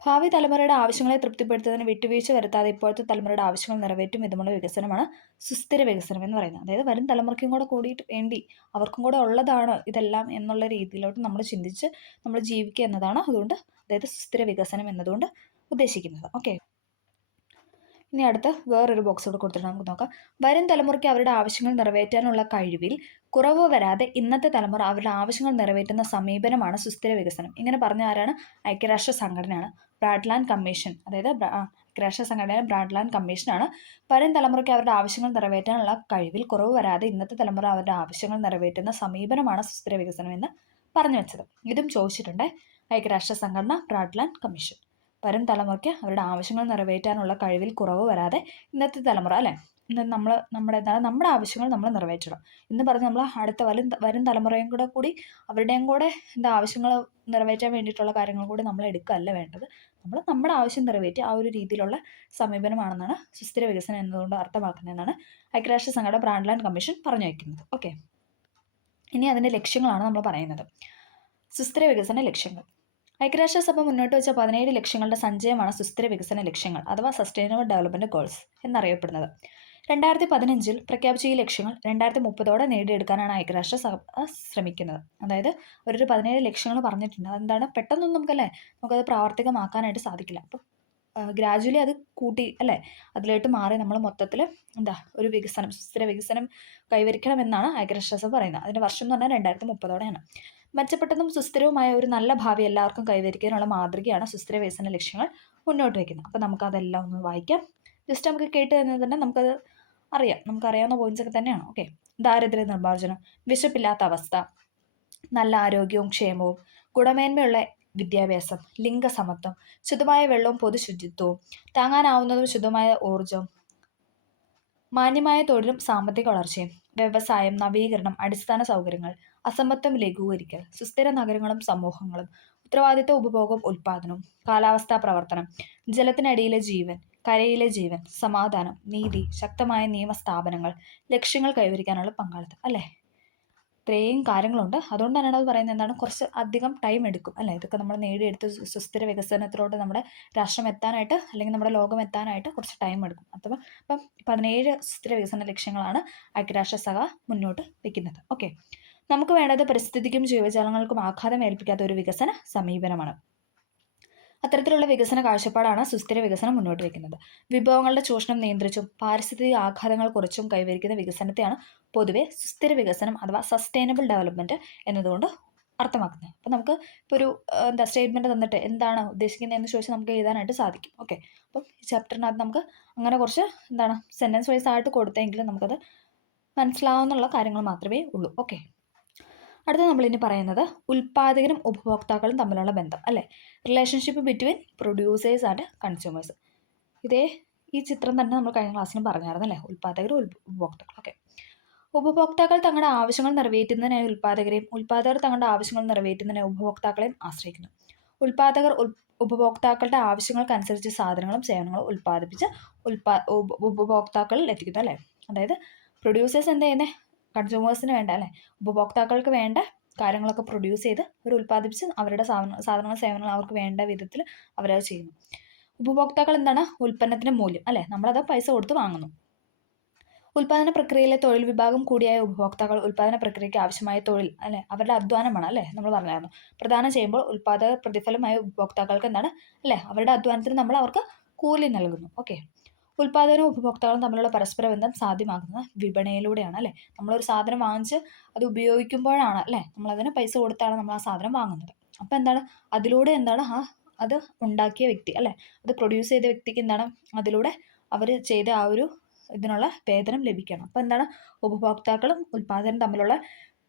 ഭാവി തലമുറയുടെ ആവശ്യങ്ങളെ തൃപ്തിപ്പെടുത്തുന്നതിന് വിട്ടുവീഴ്ച വരുത്താതെ ഇപ്പോഴത്തെ തലമുറയുടെ ആവശ്യങ്ങൾ നിറവേറ്റും വിധമുള്ള വികസനമാണ് സുസ്ഥിര വികസനം എന്ന് പറയുന്നത്. അതായത് വരും തലമുറയ്ക്കും കൂടെ കൂടിയിട്ട് വേണ്ടി അവർക്കും കൂടെ ഉള്ളതാണ് ഇതെല്ലാം എന്നുള്ള രീതിയിലോട്ട് നമ്മൾ ചിന്തിച്ച് നമ്മൾ ജീവിക്കുക എന്നതാണ് അതുകൊണ്ട് അതായത് സുസ്ഥിര വികസനം എന്നതുകൊണ്ട് ഉദ്ദേശിക്കുന്നത്. ഓക്കെ, ഇനി അടുത്ത് വേറൊരു ബോക്സ് കൂടെ കൊടുത്തിട്ട് നമുക്ക് നോക്കാം. വരും തലമുറയ്ക്ക് അവരുടെ ആവശ്യങ്ങൾ നിറവേറ്റാനുള്ള കഴിവിൽ കുറവ് വരാതെ ഇന്നത്തെ തലമുറ അവരുടെ ആവശ്യങ്ങൾ നിറവേറ്റുന്ന സമീപനമാണ് സുസ്ഥിര വികസനം. ഇങ്ങനെ പറഞ്ഞ ആരാണ്? ഐക്യരാഷ്ട്ര സംഘടനയാണ്. ബ്രാഡ്ലാൻഡ് കമ്മീഷൻ, അതായത് ഐക്യരാഷ്ട്ര സംഘടനയുടെ ബ്രാഡ്ലാൻഡ് കമ്മീഷനാണ് വരും തലമുറയ്ക്ക് അവരുടെ ആവശ്യങ്ങൾ നിറവേറ്റാനുള്ള കഴിവിൽ കുറവ് വരാതെ ഇന്നത്തെ തലമുറ അവരുടെ ആവശ്യങ്ങൾ നിറവേറ്റുന്ന സമീപനമാണ് സുസ്ഥിര വികസനം എന്ന് പറഞ്ഞു വെച്ചത്. ഇതും ചോദിച്ചിട്ടുണ്ട്. ഐക്യരാഷ്ട്ര സംഘടന ബ്രാഡ്ലാൻഡ് കമ്മീഷൻ. വരും തലമുറയ്ക്ക് അവരുടെ ആവശ്യങ്ങൾ നിറവേറ്റാനുള്ള കഴിവിൽ കുറവ് വരാതെ ഇന്നത്തെ തലമുറ അല്ലേ ഇന്ന് നമ്മുടെ ആവശ്യങ്ങൾ നമ്മൾ നിറവേറ്റണം എന്ന് പറഞ്ഞ് നമ്മൾ അടുത്ത വരും തലമുറയും കൂടി അവരുടെയും കൂടെ ആവശ്യങ്ങൾ നിറവേറ്റാൻ വേണ്ടിയിട്ടുള്ള കാര്യങ്ങൾ കൂടി നമ്മൾ എടുക്കുകയല്ല വേണ്ടത്. നമ്മൾ നമ്മുടെ ആവശ്യം നിറവേറ്റി ആ ഒരു രീതിയിലുള്ള സമീപനമാണെന്നാണ് സുസ്ഥിര വികസനം എന്നതുകൊണ്ട് അർത്ഥമാക്കുന്നതെന്നാണ് ഐക്യരാഷ്ട്ര സംഘടന ബ്രാഡ്ലാൻഡ് കമ്മീഷൻ പറഞ്ഞു വയ്ക്കുന്നത്. ഓക്കെ, ഇനി അതിൻ്റെ ലക്ഷ്യങ്ങളാണ് നമ്മൾ പറയുന്നത്. സുസ്ഥിര വികസന ലക്ഷ്യങ്ങൾ. ഐക്യരാഷ്ട്രസഭ മുന്നോട്ട് വെച്ച 17 ലക്ഷ്യങ്ങളുടെ സഞ്ചയമാണ് സുസ്ഥിര വികസന ലക്ഷ്യങ്ങൾ അഥവാ സസ്റ്റൈനബിൾ ഡെവലപ്മെന്റ് ഗോൾസ് എന്നറിയപ്പെടുന്നത്. 2015 പ്രഖ്യാപിച്ച ഈ ലക്ഷ്യങ്ങൾ 2030 നേടിയെടുക്കാനാണ് ഐക്യരാഷ്ട്രസഭ ശ്രമിക്കുന്നത്. അതായത് ഒരു 17 ലക്ഷ്യങ്ങൾ പറഞ്ഞിട്ടുണ്ട്. അതെന്താണ് പെട്ടെന്നൊന്നും നമുക്കത് പ്രാവർത്തികമാക്കാനായിട്ട് സാധിക്കില്ല. അപ്പം ഗ്രാജുവലി അത് കൂട്ടി അതിലോട്ട് മാറി നമ്മൾ മൊത്തത്തിൽ ഒരു വികസനം സുസ്ഥിര വികസനം കൈവരിക്കണമെന്നാണ് ഐക്യരാഷ്ട്രസഭ പറയുന്നത്. അതിൻ്റെ വർഷം എന്ന് പറഞ്ഞാൽ 2030 മെച്ചപ്പെട്ടതും സുസ്ഥിരവുമായ ഒരു നല്ല ഭാവി എല്ലാവർക്കും കൈവരിക്കാനുള്ള മാതൃകയാണ് സുസ്ഥിര വികസന ലക്ഷ്യങ്ങൾ മുന്നോട്ട് വയ്ക്കുന്നത്. അപ്പോൾ നമുക്കതെല്ലാം ഒന്ന് വായിക്കാം. ജസ്റ്റ് നമുക്ക് കേട്ട് തന്നെ നമുക്കത് നമുക്കറിയാവുന്ന പോയിന്റ്സ് ഒക്കെ തന്നെയാണ്. ഓക്കെ, ദാരിദ്ര്യ നിർമ്മാർജ്ജനം, വിശപ്പില്ലാത്ത അവസ്ഥ, നല്ല ആരോഗ്യവും ക്ഷേമവും, ഗുണമേന്മയുള്ള വിദ്യാഭ്യാസം, ലിംഗസമത്വം, ശുദ്ധമായ വെള്ളവും പൊതുശുചിത്വവും, താങ്ങാനാവുന്നതും ശുദ്ധമായ ഊർജവും, മാന്യമായ തൊഴിലും സാമ്പത്തിക വളർച്ചയും, വ്യവസായം, നവീകരണം, അടിസ്ഥാന സൗകര്യങ്ങൾ, അസമത്വം ലഘൂകരിക്കൽ, സുസ്ഥിര നഗരങ്ങളും സമൂഹങ്ങളും, ഉത്തരവാദിത്ത ഉപഭോഗവും ഉൽപ്പാദനവും, കാലാവസ്ഥാ പ്രവർത്തനം, ജലത്തിനടിയിലെ ജീവൻ, കരയിലെ ജീവൻ, സമാധാനം, നീതി, ശക്തമായ നിയമസ്ഥാപനങ്ങൾ, ലക്ഷ്യങ്ങൾ കൈവരിക്കാനുള്ള പങ്കാളിത്തം. അല്ലേ? ഇത്രയും കാര്യങ്ങളുണ്ട്. അതുകൊണ്ട് തന്നെയാണ് അത് പറയുന്നത് എന്താണ്, കുറച്ച് അധികം ടൈം എടുക്കും അല്ലേ, ഇതൊക്കെ നമ്മൾ നേടിയെടുത്ത് സുസ്ഥിര വികസനത്തിലോട്ട് നമ്മുടെ രാഷ്ട്രം എത്താനായിട്ട് അല്ലെങ്കിൽ നമ്മുടെ ലോകം എത്താനായിട്ട് കുറച്ച് ടൈം എടുക്കും. അപ്പം 17 സുസ്ഥിര വികസന ലക്ഷ്യങ്ങളാണ് ഐക്യരാഷ്ട്രസഭ മുന്നോട്ട് വയ്ക്കുന്നത്. ഓക്കെ, നമുക്ക് വേണ്ടത് പരിസ്ഥിതിക്കും ജീവജാലങ്ങൾക്കും ആഘാതം ഏൽപ്പിക്കാത്ത ഒരു വികസന സമീപനമാണ്. അത്തരത്തിലുള്ള വികസന കാഴ്ചപ്പാടാണ് സുസ്ഥിര വികസനം മുന്നോട്ട് വയ്ക്കുന്നത്. വിഭവങ്ങളുടെ ചൂഷണം നിയന്ത്രിച്ചും പാരിസ്ഥിതിക ആഘാതങ്ങൾ കുറച്ചും കൈവരിക്കുന്ന വികസനത്തെയാണ് പൊതുവെ സുസ്ഥിര വികസനം അഥവാ സസ്റ്റൈനബിൾ ഡെവലപ്മെന്റ് എന്നതുകൊണ്ട് അർത്ഥമാക്കുന്നത്. അപ്പം നമുക്ക് ഇപ്പോൾ ഒരു സ്റ്റേറ്റ്മെന്റ് തന്നിട്ട് എന്താണ് ഉദ്ദേശിക്കുന്നത് എന്ന് ചോദിച്ചാൽ നമുക്ക് എഴുതാനായിട്ട് സാധിക്കും. ഓക്കെ, അപ്പം ഈ ചാപ്റ്ററിനകത്ത് നമുക്ക് അങ്ങനെ കുറച്ച് സെന്റൻസ് വൈസ് ആയിട്ട് കൊടുത്തെങ്കിലും നമുക്കത് മനസ്സിലാവുന്നുള്ള കാര്യങ്ങൾ മാത്രമേ ഉള്ളൂ. ഓക്കെ, അടുത്ത നമ്മളിനി പറയുന്നത് ഉൽപ്പാദകരും ഉപഭോക്താക്കളും തമ്മിലുള്ള ബന്ധം അല്ലേ, relationship between producers and consumers. ഈ ചിത്രം തന്നെ നമ്മൾ കഴിഞ്ഞ ക്ലാസ്സിലും പറഞ്ഞായിരുന്നു അല്ലേ, ഉപഭോക്താക്കൾ. ഓക്കെ, ഉപഭോക്താക്കൾ തങ്ങളുടെ ആവശ്യങ്ങൾ നിറവേറ്റുന്നതിനായി ഉൽപ്പാദകരെയും ഉൽപ്പാദകർ തങ്ങളുടെ ആവശ്യങ്ങൾ നിറവേറ്റുന്നതിനായി ഉപഭോക്താക്കളെയും ആശ്രയിക്കുന്നു. ഉൽപ്പാദകർ ഉപഭോക്താക്കളുടെ ആവശ്യങ്ങൾക്കനുസരിച്ച് സാധനങ്ങളും സേവനങ്ങളും ഉൽപ്പാദിപ്പിച്ച് ഉപഭോക്താക്കളിൽ എത്തിക്കുന്നു അല്ലേ. അതായത് പ്രൊഡ്യൂസേഴ്സ് എന്താ ചെയ്യുന്നത്, കൺസ്യൂമേഴ്സിന് വേണ്ട അല്ലേ, ഉപഭോക്താക്കൾക്ക് വേണ്ട കാര്യങ്ങളൊക്കെ പ്രൊഡ്യൂസ് ചെയ്ത് അവർ ഉൽപ്പാദിപ്പിച്ച് അവരുടെ സാധനങ്ങൾ സേവനങ്ങൾ അവർക്ക് വേണ്ട വിധത്തിൽ അവരത് ചെയ്യുന്നു. ഉപഭോക്താക്കൾ എന്താണ്, ഉൽപ്പന്നത്തിന് മൂല്യം അല്ലേ, നമ്മളത് പൈസ കൊടുത്ത് വാങ്ങുന്നു. ഉൽപ്പാദന പ്രക്രിയയിലെ തൊഴിൽ വിഭാഗം കൂടിയായ ഉപഭോക്താക്കൾ ഉൽപ്പാദന പ്രക്രിയയ്ക്ക് ആവശ്യമായ തൊഴിൽ അല്ലെ അവരുടെ അധ്വാനമാണ് അല്ലേ, നമ്മൾ പറഞ്ഞായിരുന്നു. പ്രദാനം ചെയ്യുമ്പോൾ ഉൽപ്പാദക പ്രതിഫലമായ ഉപഭോക്താക്കൾക്ക് എന്താണ് അല്ലേ, അവരുടെ അധ്വാനത്തിന് നമ്മൾ അവർക്ക് കൂലി നൽകുന്നു. ഓക്കെ, ഉൽപ്പാദനവും ഉപഭോക്താക്കളും തമ്മിലുള്ള പരസ്പര ബന്ധം സാധ്യമാക്കുന്നത് വിപണിയിലൂടെയാണ് അല്ലേ. നമ്മളൊരു സാധനം വാങ്ങിച്ച് അത് ഉപയോഗിക്കുമ്പോഴാണ് അല്ലേ, നമ്മളതിന് പൈസ കൊടുത്താണ് നമ്മൾ ആ സാധനം വാങ്ങുന്നത്. അപ്പം എന്താണ്, അതിലൂടെ എന്താണ് അത് ഉണ്ടാക്കിയ വ്യക്തി അല്ലേ, അത് പ്രൊഡ്യൂസ് ചെയ്ത വ്യക്തിക്ക് എന്താണ് അതിലൂടെ അവർ ചെയ്ത ആ ഒരു ഇതിനുള്ള വേതനം ലഭിക്കണം. അപ്പോൾ എന്താണ്, ഉപഭോക്താക്കളും ഉൽപ്പാദനം തമ്മിലുള്ള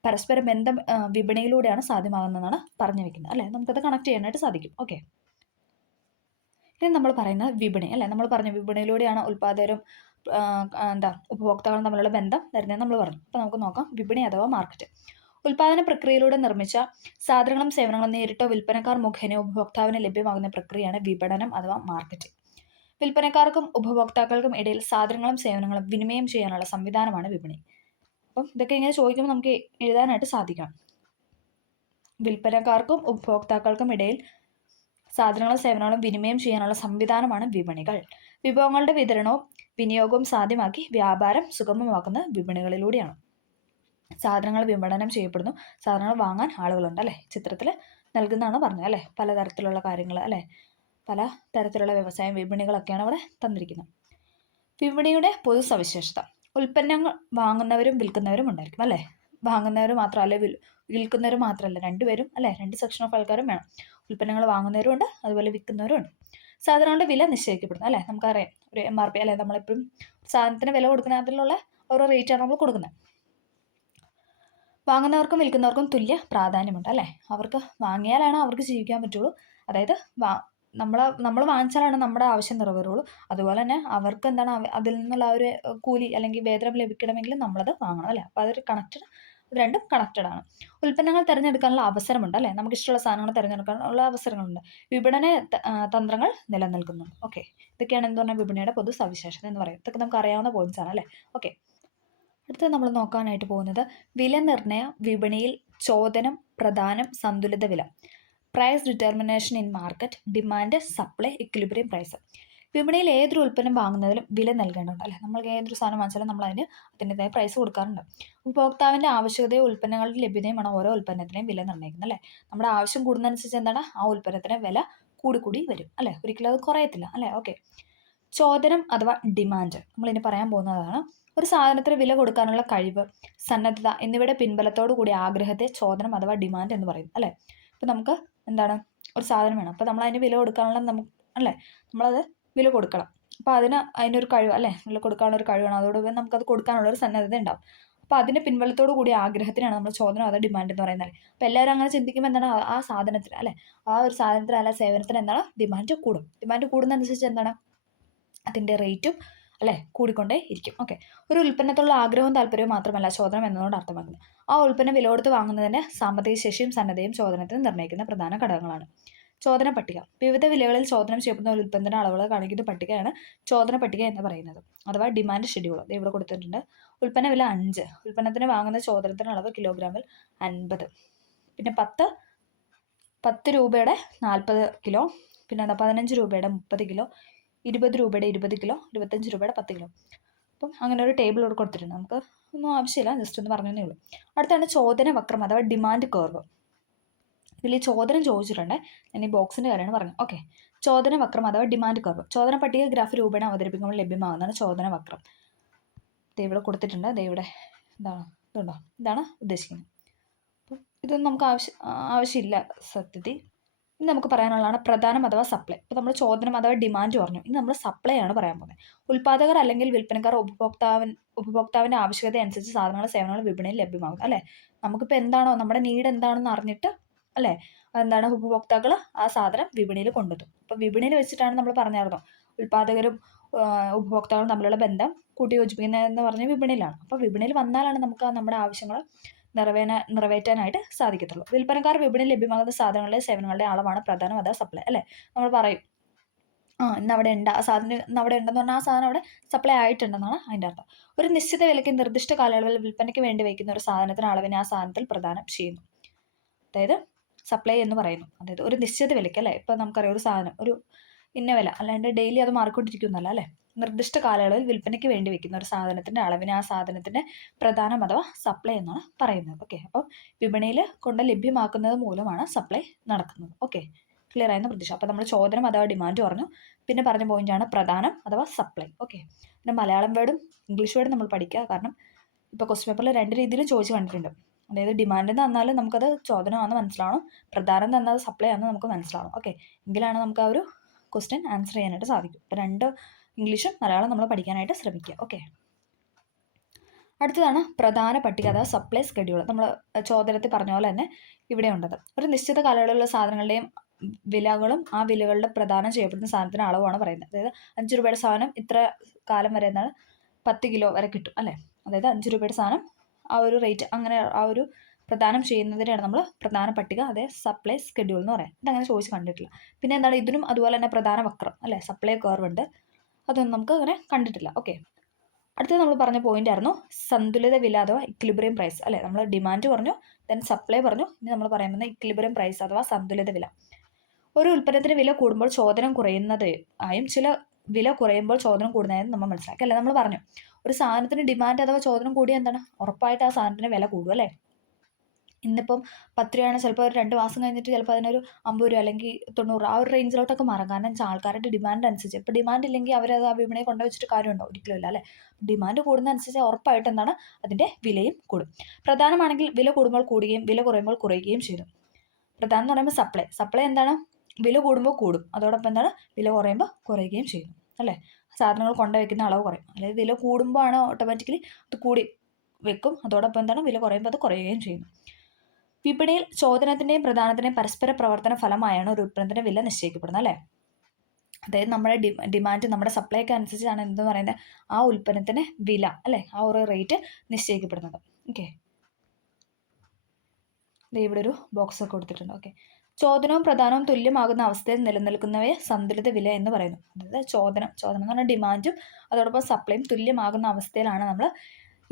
പരസ്പര ബന്ധം വിപണിയിലൂടെയാണ് സാധ്യമാകുന്നതെന്നാണ് പറഞ്ഞു വെക്കുന്നത് അല്ലേ. നമുക്കത് കണക്ട് ചെയ്യാനായിട്ട് സാധിക്കും. ഓക്കെ, ഇനി നമ്മൾ പറയുന്നത് വിപണി അല്ലേ. നമ്മൾ പറഞ്ഞു വിപണിയിലൂടെയാണ് ഉൽപ്പാദകരും ഉപഭോക്താക്കളും തമ്മിലുള്ള ബന്ധം വരുന്നത് നമ്മൾ പറഞ്ഞു. അപ്പോൾ നമുക്ക് നോക്കാം വിപണി അഥവാ മാർക്കറ്റ്. ഉൽപ്പാദന പ്രക്രിയയിലൂടെ നിർമ്മിച്ച സാധനങ്ങളും സേവനങ്ങളും നേരിട്ടോ വിൽപ്പനക്കാർ മുഖേന ഉപഭോക്താവിന് ലഭ്യമാകുന്ന പ്രക്രിയയാണ് വിപണനം അഥവാ മാർക്കറ്റ്. വിൽപ്പനക്കാർക്കും ഉപഭോക്താക്കൾക്കും ഇടയിൽ സാധനങ്ങളും സേവനങ്ങളും വിനിമയം ചെയ്യാനുള്ള സംവിധാനമാണ് വിപണി. അപ്പം ഇതൊക്കെ ഇങ്ങനെ ചോദിക്കുമ്പോൾ നമുക്ക് എഴുതാനായിട്ട് സാധിക്കണം. വിൽപ്പനക്കാർക്കും ഉപഭോക്താക്കൾക്കും ഇടയിൽ സാധനങ്ങളും സേവനങ്ങളും വിനിമയം ചെയ്യാനുള്ള സംവിധാനമാണ് വിപണികൾ. വിഭവങ്ങളുടെ വിതരണവും വിനിയോഗവും സാധ്യമാക്കി വ്യാപാരം സുഗമമാക്കുന്ന വിപണികളിലൂടെയാണ്. സാധനങ്ങൾ വിപണനം ചെയ്യപ്പെടുന്നു, സാധനങ്ങൾ വാങ്ങാൻ ആളുകളുണ്ട് അല്ലേ. ചിത്രത്തിൽ നൽകുന്നതാണ് പറഞ്ഞത് അല്ലേ, പലതരത്തിലുള്ള കാര്യങ്ങൾ അല്ലേ, പല തരത്തിലുള്ള വ്യവസായ വിപണികളൊക്കെയാണ് അവിടെ തന്നിരിക്കുന്നത്. വിപണിയുടെ പൊതു സവിശേഷത, ഉൽപ്പന്നങ്ങൾ വാങ്ങുന്നവരും വിൽക്കുന്നവരും ഉണ്ടായിരിക്കും അല്ലേ. വാങ്ങുന്നവർ മാത്രമല്ല വിൽക്കുന്നവർ മാത്രമല്ല, രണ്ടുപേരും അല്ലേ, രണ്ട് സെക്ഷൻ ഓഫ് ആൾക്കാരും വേണം. ഉൽപ്പന്നങ്ങൾ വാങ്ങുന്നവരും ഉണ്ട്, അതുപോലെ വിൽക്കുന്നവരും ഉണ്ട്. സാധനങ്ങളുടെ വില നിശ്ചയിക്കപ്പെടുന്നു അല്ലേ, നമുക്കറിയാം ഒരു MRP അല്ലേ, നമ്മളെപ്പോഴും സാധനത്തിന് വില കൊടുക്കുന്ന അതിലുള്ള ഓരോ റേറ്റാണ് നമ്മൾ കൊടുക്കുന്നത്. വാങ്ങുന്നവർക്കും വിൽക്കുന്നവർക്കും തുല്യ പ്രാധാന്യമുണ്ട് അല്ലേ. അവർക്ക് വാങ്ങിയാലാണ് അവർക്ക് ജീവിക്കാൻ പറ്റുള്ളൂ. അതായത് നമ്മൾ വാങ്ങിച്ചാലാണ് നമ്മുടെ ആവശ്യം നിറവേറുള്ളൂ. അതുപോലെ തന്നെ അവർക്ക് എന്താണ് അതിൽ നിന്നുള്ള ഒരു കൂലി അല്ലെങ്കിൽ വേതനം ലഭിക്കണമെങ്കിൽ നമ്മളത് വാങ്ങണം അല്ലേ. അപ്പോൾ അതൊരു ഇത് രണ്ടും കണക്റ്റഡ് ആണ്. ഉൽപ്പന്നങ്ങൾ തിരഞ്ഞെടുക്കാനുള്ള അവസരമുണ്ട് അല്ലേ, നമുക്ക് ഇഷ്ടമുള്ള സാധനങ്ങൾ തിരഞ്ഞെടുക്കാനുള്ള അവസരങ്ങളുണ്ട്. വിപണന തന്ത്രങ്ങൾ നിലനിൽക്കുന്നു. ഓക്കെ, ഇതൊക്കെയാണ് എന്ത് പറഞ്ഞാൽ വിപണിയുടെ പൊതു സവിശേഷത എന്ന് പറയും. ഇതൊക്കെ നമുക്ക് അറിയാവുന്ന പോയിന്റ്സ് ആണ് അല്ലേ. ഓക്കെ, അടുത്തത് നമ്മൾ നോക്കാനായിട്ട് പോകുന്നത് വില നിർണ്ണയ വിപണിയിൽ ചോദനം, പ്രധാനം, സന്തുലിത വില, price determination in market, demand, supply, equilibrium price. വിപണിയിൽ ഏതൊരു ഉൽപ്പന്നം വാങ്ങുന്നതിലും വില നൽകേണ്ടതുണ്ട് അല്ലേ. നമ്മൾ ഏതൊരു സാധനം വാങ്ങിച്ചാലും നമ്മൾ അതിൻ്റെതായ പ്രൈസ് കൊടുക്കാറുണ്ട്. ഉപഭോക്താവിൻ്റെ ആവശ്യകതയും ഉൽപ്പന്നങ്ങളുടെ ലഭ്യതയുമാണ് ഓരോ ഉൽപ്പന്നത്തിനെയും വില നിർണ്ണയിക്കുന്നത് അല്ലേ. നമ്മുടെ ആവശ്യം കൂടുന്നതനുസരിച്ച് എന്താണ് ആ ഉൽപ്പന്നത്തിന് വില കൂടി വരും അല്ലേ, ഒരിക്കലും അത് കുറയത്തില്ല അല്ലേ. ഓക്കെ, ചോദനം അഥവാ ഡിമാൻഡ് നമ്മളിനി പറയാൻ പോകുന്നതാണ്. ഒരു സാധനത്തിന് വില കൊടുക്കാനുള്ള കഴിവ്, സന്നദ്ധത എന്നിവയുടെ പിൻബലത്തോടു കൂടി ആഗ്രഹത്തെ ചോദനം അഥവാ ഡിമാൻഡ് എന്ന് പറയും അല്ലേ. ഇപ്പം നമുക്ക് എന്താണ് ഒരു സാധനം വേണം, അപ്പോൾ നമ്മൾ അതിന് വില കൊടുക്കാനുള്ള അല്ലേ, നമ്മളത് വില കൊടുക്കണം. അപ്പോൾ അതിനൊരു കഴിവ് അല്ലേ, വില കൊടുക്കാനുള്ള ഒരു കഴിവാണ്, അതോടൊപ്പം നമുക്കത് കൊടുക്കാനുള്ള ഒരു സന്നദ്ധത ഉണ്ടാവും. അപ്പോൾ അതിൻ്റെ പിൻബലത്തോടു കൂടി ആഗ്രഹത്തിനാണ് നമ്മൾ ചോദനം അഥവാ ഡിമാൻഡ് എന്ന് പറയുന്നത്. അപ്പോൾ എല്ലാവരും അങ്ങനെ ചിന്തിക്കുമ്പോൾ എന്താണ് ആ സാധനത്തിന് അല്ലേ, ആ ഒരു സാധനത്തിന് അല്ല സേവനത്തിന് എന്താണ് ഡിമാൻഡ് കൂടും. ഡിമാൻഡ് കൂടുന്നതനുസരിച്ച് എന്താണ് അതിൻ്റെ റേറ്റും അല്ലേ, കൂടിക്കൊണ്ടേ ഇരിക്കും. ഓക്കെ. ഒരു ഉൽപ്പന്നത്തോടുള്ള ആഗ്രഹവും താല്പര്യവും മാത്രമല്ല ചോദനം എന്നതുകൊണ്ട് അർത്ഥമാക്കുന്നത്. ആ ഉൽപ്പന്നം വില കൊടുത്ത് വാങ്ങുന്നതിൻ്റെ സാമ്പത്തിക ശേഷിയും സന്നദ്ധയും ചോദനത്തിന് നിർണ്ണയിക്കുന്ന പ്രധാന ഘടകങ്ങളാണ്. ചോദന പട്ടിക. വിവിധ വിലകളിൽ ചോദനം ചെയ്യപ്പെടുന്ന ഒരു ഉൽപ്പന്ന അളവുകൾ കാണിക്കുന്ന പട്ടികയാണ് ചോദന പട്ടിക എന്ന് പറയുന്നത്, അഥവാ ഡിമാൻഡ് ഷെഡ്യൂൾ. ഇത് ഇവിടെ കൊടുത്തിട്ടുണ്ട്. ഉൽപ്പന്ന വില 5. ഉൽപ്പന്നത്തിന് വാങ്ങുന്ന ചോദനത്തിന് അളവ് കിലോഗ്രാമിൽ 50. പിന്നെ 10 രൂപയുടെ 40 കിലോ. പിന്നെ 15 രൂപയുടെ 30 കിലോ, 20 രൂപയുടെ 20 കിലോ, 25 രൂപയുടെ 10 കിലോ. അപ്പം അങ്ങനെ ഒരു ടേബിൾ ഇവിടെ കൊടുത്തിട്ടുണ്ട്. നമുക്ക് ഒന്നും ആവശ്യമില്ല, ജസ്റ്റ് ഒന്ന് പറഞ്ഞതേ ഉള്ളൂ. അടുത്താണ് ചോദന വക്രം അഥവാ ഡിമാൻഡ് കർവ്. ഇതിൽ ഈ ചോദനം ചോദിച്ചിട്ടുണ്ട്. ഞാൻ ഈ ബോക്സിൻ്റെ കാര്യമാണ് പറഞ്ഞത്. ഓക്കെ. ചോദന വക്രം അഥവാ ഡിമാൻഡ് കർവ്. ചോദന പട്ടിക ഗ്രാഫ് രൂപേണ അവതരിപ്പിക്കുമ്പോൾ ലഭ്യമാകുന്നതാണ് ചോദന വക്രം. ഇവിടെ കൊടുത്തിട്ടുണ്ട്. ഇവിടെ ഇതുണ്ടോ, ഇതാണ് ഉദ്ദേശിക്കുന്നത്. അപ്പം ഇതൊന്നും നമുക്ക് ആവശ്യമില്ല സത്യത്തിൽ. ഇനി നമുക്ക് പറയാനുള്ളതാണ് പ്രധാനം അഥവാ സപ്ലൈ. ഇപ്പോൾ നമ്മൾ ചോദനം അഥവാ ഡിമാൻഡ് പറഞ്ഞു. ഇനി നമ്മൾ സപ്ലൈ ആണ് പറയാൻ പോകുന്നത്. ഉൽപ്പാദകർ അല്ലെങ്കിൽ വിൽപ്പനക്കാർ ഉപഭോക്താവിൻ്റെ ആവശ്യകത അനുസരിച്ച് സാധനങ്ങൾ സേവനങ്ങൾ വിപണിയിൽ ലഭ്യമാകും. അല്ലേ, നമുക്കിപ്പോൾ എന്താണോ നമ്മുടെ നീഡ് എന്താണെന്ന് അറിഞ്ഞിട്ട്, അല്ലേ, എന്താണ് ഉപഭോക്താക്കൾ ആ സാധനം വിപണിയിൽ കൊണ്ടുവരും. അപ്പോൾ വിപണിയിൽ വെച്ചിട്ടാണ് നമ്മൾ പറഞ്ഞായിരുന്നു ഉൽപ്പാദകരും ഉപഭോക്താക്കളും തമ്മിലുള്ള ബന്ധം കൂട്ടിയോജിപ്പിക്കുന്നതെന്ന് പറഞ്ഞ വിപണിയിലാണ്. അപ്പോൾ വിപണിയിൽ വന്നാലാണ് നമുക്ക് നമ്മുടെ ആവശ്യങ്ങൾ നിറവേറ്റാനായിട്ട് സാധിക്കത്തുള്ളൂ. വിൽപ്പനക്കാർ വിപണിയിൽ ലഭ്യമാകുന്ന സാധനങ്ങളുടെ സേവനങ്ങളുടെ അളവാണ് പ്രധാനം അഥവാ സപ്ലൈ. അല്ലേ, നമ്മൾ പറയും ഇന്ന് അവിടെ ഉണ്ട് ആ സാധനം, ഇന്ന് അവിടെ ഉണ്ടെന്ന് പറഞ്ഞാൽ ആ സാധനം അവിടെ സപ്ലൈ ആയിട്ടുണ്ടെന്നാണ് അതിൻ്റെ അർത്ഥം. ഒരു നിശ്ചിത വിലയ്ക്ക് നിർദ്ദിഷ്ട കാലയളവിൽ വിൽപ്പനയ്ക്ക് വേണ്ടി വയ്ക്കുന്ന ഒരു സാധനത്തിന് അളവിനെ ആ സാധനത്തിൽ പ്രദാനം ചെയ്യുന്നു. അതായത് സപ്ലൈ എന്ന് പറയുന്നു. അതായത് ഒരു നിശ്ചിത വിലയ്ക്ക്, അല്ലേ, ഇപ്പോൾ നമുക്കറിയാം ഒരു സാധനം ഒരു ഇന്ന വില, അല്ലാണ്ട് ഡെയിലി അത് മാറിക്കൊണ്ടിരിക്കുന്നല്ല, അല്ലേ. നിർദ്ദിഷ്ട കാലയളവിൽ വിൽപ്പനയ്ക്ക് വേണ്ടി വയ്ക്കുന്ന ഒരു സാധനത്തിൻ്റെ അളവിനെ ആ സാധനത്തിൻ്റെ പ്രധാനം അഥവാ സപ്ലൈ എന്നാണ് പറയുന്നത്. ഓക്കെ. അപ്പോൾ വിപണിയിൽ കൊണ്ട് ലഭ്യമാക്കുന്നത് മൂലമാണ് സപ്ലൈ നടക്കുന്നത്. ഓക്കെ, ക്ലിയർ ആയെന്ന് പ്രതീക്ഷ. അപ്പോൾ നമ്മൾ ചോദനം അഥവാ ഡിമാൻഡ് പറഞ്ഞു. പിന്നെ പറഞ്ഞ പോയിന്റാണ് പ്രധാനം അഥവാ സപ്ലൈ. ഓക്കെ. പിന്നെ മലയാളം വേർഡും ഇംഗ്ലീഷ് വേർഡും നമ്മൾ പഠിക്കുക. കാരണം ഇപ്പോൾ ക്വസ്റ്റ്യൻ പേപ്പറിൽ 2 രീതിയിലും ചോദിച്ച് കണ്ടിട്ടുണ്ട്. അതായത് ഡിമാൻഡ് എന്ന് തന്നാൽ നമുക്കത് ചോദനമാണെന്ന് മനസ്സിലാവണം, പ്രധാനം എന്ന് തന്നാൽ സപ്ലൈ ആണെന്ന് നമുക്ക് മനസ്സിലാവണം. ഓക്കെ, എങ്കിലാണ് നമുക്ക് ആ ഒരു ക്വസ്റ്റ്യൻ ആൻസർ ചെയ്യാനായിട്ട് സാധിക്കും. അപ്പോൾ 2 ഇംഗ്ലീഷും മലയാളം നമ്മൾ പഠിക്കാനായിട്ട് ശ്രമിക്കുക. ഓക്കെ. അടുത്തതാണ് പ്രധാന പട്ടിക അഥവാ സപ്ലൈ സ്കെഡ്യൂൾ. നമ്മൾ ചോദനത്തിൽ പറഞ്ഞ പോലെ തന്നെ ഇവിടെ ഉണ്ടത്. ഒരു നിശ്ചിത കാലയളവിലുള്ള സാധനങ്ങളുടെയും വിലകളും ആ വിലകളുടെ പ്രദാനം ചെയ്യപ്പെടുന്ന സാധനത്തിന് അളവാണ് പറയുന്നത്. അതായത് 5 രൂപയുടെ സാധനം ഇത്ര കാലം വരെ എന്താണ് 10 കിലോ വരെ കിട്ടും, അല്ലേ. അതായത് 5 രൂപയുടെ സാധനം ആ ഒരു റേറ്റ്, അങ്ങനെ ആ ഒരു പ്രദാനം ചെയ്യുന്നതിനെയാണ് നമ്മൾ പ്രധാന പട്ടിക, അതായത് സപ്ലൈ സ്കെഡ്യൂൾ എന്ന് പറയാം. ഇതങ്ങനെ ചോദിച്ച് കണ്ടിട്ടില്ല. പിന്നെ എന്താണ് ഇതിനും അതുപോലെ തന്നെ പ്രധാന വക്രം, അല്ലേ, സപ്ലൈ കർവ് ഉണ്ട്. അതൊന്നും നമുക്ക് അങ്ങനെ കണ്ടിട്ടില്ല. ഓക്കെ. അടുത്തത് നമ്മൾ പറഞ്ഞ പോയിന്റ് ആയിരുന്നു സന്തുലിത വില അഥവാ ഇക്വിലിബ്രിയം പ്രൈസ്. അല്ലേ, നമ്മൾ ഡിമാൻഡ് പറഞ്ഞു, ദെൻ സപ്ലൈ പറഞ്ഞു, ഇനി നമ്മൾ പറയുന്നത് ഇക്വിലിബ്രിയം പ്രൈസ് അഥവാ സന്തുലിത വില. ഒരു ഉൽപ്പന്നത്തിന് വില കൂടുമ്പോൾ ചോദനം കുറയുന്നത് ആയും ചില വില കുറയുമ്പോൾ ചോദനം കൂടുന്നതായും നമ്മൾ മനസ്സിലാക്കി. അല്ലേ, നമ്മൾ പറഞ്ഞു ഒരു സാധനത്തിന് ഡിമാൻഡ് അഥവാ ചോദനം കൂടിയ എന്താണ് ഉറപ്പായിട്ട് ആ സാധനത്തിന് വില കൂടും. അല്ലേ, ഇന്നിപ്പം 10 രൂപയാണ്, ചിലപ്പോൾ ഒരു 2 മാസം കഴിഞ്ഞിട്ട് ചിലപ്പോൾ അതിനൊരു 50 രൂപ അല്ലെങ്കിൽ 90 ആ ഒരു റേഞ്ചിലോട്ടൊക്കെ മാറാം. കാരണം ആൾക്കാരുടെ ഡിമാൻഡ് അനുസരിച്ച്. ഇപ്പോൾ ഡിമാൻഡ് ഇല്ലെങ്കിൽ അവരത് ആ വിപണിയിൽ കൊണ്ടുവച്ചിട്ട് കാര്യമുണ്ടോ, ഒരിക്കലും ഇല്ല. അല്ലേ, ഡിമാൻഡ് കൂടുന്നതനുസരിച്ച് ഉറപ്പായിട്ട് എന്താണ് അതിൻ്റെ വിലയും കൂടും. പ്രധാനമാണെങ്കിൽ വില കൂടുമ്പോൾ കൂടുകയും വില കുറയുമ്പോൾ കുറയുകയും ചെയ്യും. പ്രധാനം എന്ന് പറയുമ്പോൾ സപ്ലൈ എന്താണ്, വില കൂടുമ്പോൾ കൂടും, അതോടൊപ്പം എന്താണ് വില കുറയുമ്പോൾ കുറയുകയും ചെയ്യുന്നു. അല്ലേ, സാധനങ്ങൾ കൊണ്ടുവയ്ക്കുന്ന അളവ് കുറയും. അതായത് വില കൂടുമ്പോൾ ആണ് ഓട്ടോമാറ്റിക്കലി അത് കൂടി വെക്കും, അതോടൊപ്പം എന്താണ് വില കുറയുമ്പോൾ അത് കുറയുകയും ചെയ്യുന്നു. വിപണിയിൽ ചോദനത്തിൻ്റെയും പ്രധാനത്തിൻ്റെയും പരസ്പര പ്രവർത്തന ഫലമായാണ് ഒരു ഉൽപ്പന്നത്തിൻ്റെ വില നിശ്ചയിക്കപ്പെടുന്നത്. അല്ലേ, അതായത് നമ്മുടെ ഡിമാൻഡ് നമ്മുടെ സപ്ലൈക്ക് അനുസരിച്ചാണ് എന്ത് പറയുന്നത് ആ ഉൽപ്പന്നത്തിന് വില, അല്ലേ, ആ ഒരു റേറ്റ് നിശ്ചയിക്കപ്പെടുന്നത്. ഓക്കെ, ഇവിടെ ഒരു ബോക്സ് ഒക്കെ കൊടുത്തിട്ടുണ്ട്. ഓക്കെ. ചോദനവും പ്രധാനവും തുല്യമാകുന്ന അവസ്ഥയിൽ നിലനിൽക്കുന്നവയെ സന്തുലിത വില എന്ന് പറയുന്നു. അതായത് ചോദനം എന്ന് പറഞ്ഞാൽ ഡിമാൻഡും അതോടൊപ്പം സപ്ലൈയും തുല്യമാകുന്ന അവസ്ഥയിലാണ് നമ്മൾ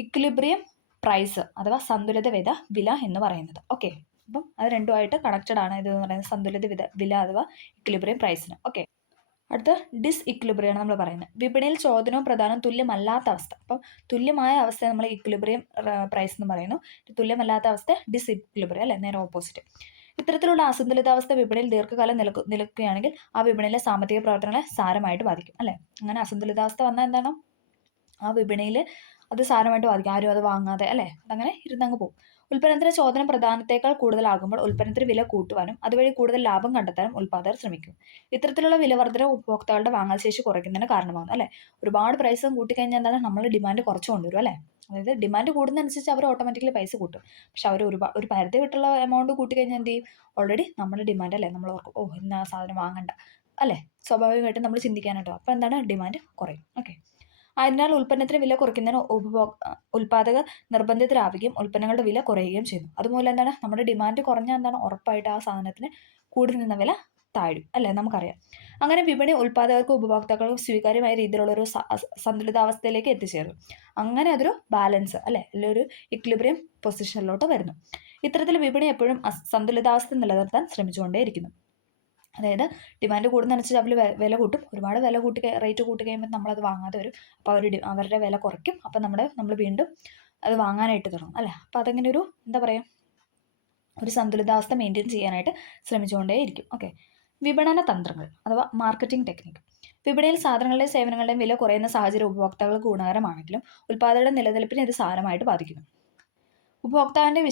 ഇക്വിലിബ്രിയം പ്രൈസ് അഥവാ സന്തുലിത വില എന്ന് പറയുന്നത്. ഓക്കെ, അപ്പം അത് രണ്ടുമായിട്ട് കണക്റ്റഡ് ആണ് ഇത് എന്ന് പറയുന്നത് സന്തുലിത വില അഥവാ ഇക്വിലിബ്രിയം പ്രൈസിന്. ഓക്കെ. അടുത്ത ഡിസ് ഇക്വിലിബ്രിയം ആണ് നമ്മൾ പറയുന്നത്. വിപണിയിൽ ചോദനവും പ്രധാനവും തുല്യമല്ലാത്ത അവസ്ഥ. അപ്പം തുല്യമായ അവസ്ഥയെ നമ്മൾ ഇക്വിലിബ്രിയം പ്രൈസ് എന്ന് പറയുന്നു. തുല്യമല്ലാത്ത അവസ്ഥ ഡിസ് ഇക്വിലിബ്രിയം, അല്ലേ, നേരെ ഓപ്പോസിറ്റ്. ഇത്തരത്തിലുള്ള അസന്തുലിതാവസ്ഥ വിപണിയിൽ ദീർഘകാലം നിൽക്കുകയാണെങ്കിൽ ആ വിപണിയിലെ സാമ്പത്തിക പ്രവർത്തനങ്ങളെ സാരമായിട്ട് ബാധിക്കും. അല്ലേ, അങ്ങനെ അസന്തുലിതാവസ്ഥ വന്നാൽ എന്താണ് ആ വിപണിയിൽ അത് സാരമായിട്ട് ബാധിക്കും. ആരും അത് വാങ്ങാതെ, അല്ലേ, അതങ്ങനെ ഇരുന്നങ്ങ് പോകും. ഉൽപ്പന്നത്തിന് ചോദനം പ്രധാനത്തേക്കാൾ കൂടുതലാകുമ്പോൾ ഉൽപ്പന്നത്തിന് വില കൂട്ടുവാനും അതുവഴി കൂടുതൽ ലാഭം കണ്ടെത്താനും ഉൽപ്പാദകർ ശ്രമിക്കും. ഇത്തരത്തിലുള്ള വിലവർദ്ധന ഉപഭോക്താക്കളുടെ വാങ്ങൽ ശേഷി കുറയ്ക്കുന്നതിന് കാരണമാകും. അല്ലേ, ഒരുപാട് പ്രൈസ് കൂട്ടിക്കഴിഞ്ഞാൽ എന്താണ് നമ്മൾ ഡിമാൻഡ് കുറച്ച് കൊണ്ടുവരും. അല്ലേ, അതായത് ഡിമാൻഡ് കൂടുന്നതനുസരിച്ച് അവർ ഓട്ടോമാറ്റിക്കലി പൈസ കൂട്ടും. പക്ഷെ അവർ ഒരു പരിധി വിട്ടുള്ള എമൗണ്ട് കൂട്ടിക്കഴിഞ്ഞാൽ എന്ത് ചെയ്യും, ഓൾറെഡി നമ്മുടെ ഡിമാൻഡ്, അല്ലേ, നമ്മൾ ഓർക്കും ഇന്ന ആ സാധനം വാങ്ങണ്ട, അല്ലേ, സ്വാഭാവികമായിട്ടും നമ്മൾ ചിന്തിക്കാനായിട്ടോ അപ്പോൾ എന്താണ് ഡിമാൻഡ് കുറയും. ഓക്കെ. അതിനാൽ ഉൽപ്പന്നത്തിന് വില കുറയ്ക്കുന്നതിന് ഉൽപ്പാദകർ നിർബന്ധിതരാവുകയും ഉൽപ്പന്നങ്ങളുടെ വില കുറയുകയും ചെയ്യുന്നു. അതുമൂലം എന്താണ്, നമ്മുടെ ഡിമാൻഡ് കുറഞ്ഞാൽ എന്താണ്, ഉറപ്പായിട്ട് ആ സാധനത്തിന് കൂടി നിന്ന വില താഴും അല്ലേ, നമുക്കറിയാം. അങ്ങനെ വിപണി ഉൽപ്പാദകർക്കും ഉപഭോക്താക്കൾക്കും സ്വീകാര്യമായ രീതിയിലുള്ള ഒരു സന്തുലിതാവസ്ഥയിലേക്ക് എത്തിച്ചേർന്നു. അങ്ങനെ അതൊരു ബാലൻസ് അല്ലെ, അല്ലെങ്കിൽ ഒരു ഇക്വിലിബ്രിയം പൊസിഷനിലോട്ട് വരുന്നു. ഇത്തരത്തിൽ വിപണി എപ്പോഴും സന്തുലിതാവസ്ഥ നിലനിർത്താൻ ശ്രമിച്ചുകൊണ്ടേയിരിക്കുന്നു. അതായത് ഡിമാൻഡ് കൂടുന്നതനുസരിച്ച് അവർ വില കൂട്ടും. ഒരുപാട് വില കൂട്ടി റേറ്റ് കൂട്ടി കഴിയുമ്പോൾ നമ്മളത് വാങ്ങാതെ വരും. അപ്പോൾ അവരുടെ വില കുറയ്ക്കും. അപ്പോൾ നമ്മൾ വീണ്ടും അത് വാങ്ങാനായിട്ട് തുടങ്ങും അല്ലേ. അപ്പോൾ അതങ്ങനെ ഒരു എന്താ പറയുക, ഒരു സന്തുലിതാവസ്ഥ മെയിൻറ്റെയിൻ ചെയ്യാനായിട്ട് ശ്രമിച്ചുകൊണ്ടേയിരിക്കും. ഓക്കെ. വിപണന തന്ത്രങ്ങൾ അഥവാ മാർക്കറ്റിംഗ് ടെക്നിക്ക്. വിപണിയിൽ സാധനങ്ങളുടെയും സേവനങ്ങളുടെയും വില കുറയുന്ന സാഹചര്യം ഉപഭോക്താക്കൾക്ക് ഗുണകരമാണെങ്കിലും ഉൽപ്പാദകരുടെ നിലനിൽപ്പിനെ ഇത് സാരമായിട്ട് ബാധിക്കുന്നു. ഉപഭോക്താവിൻ്റെ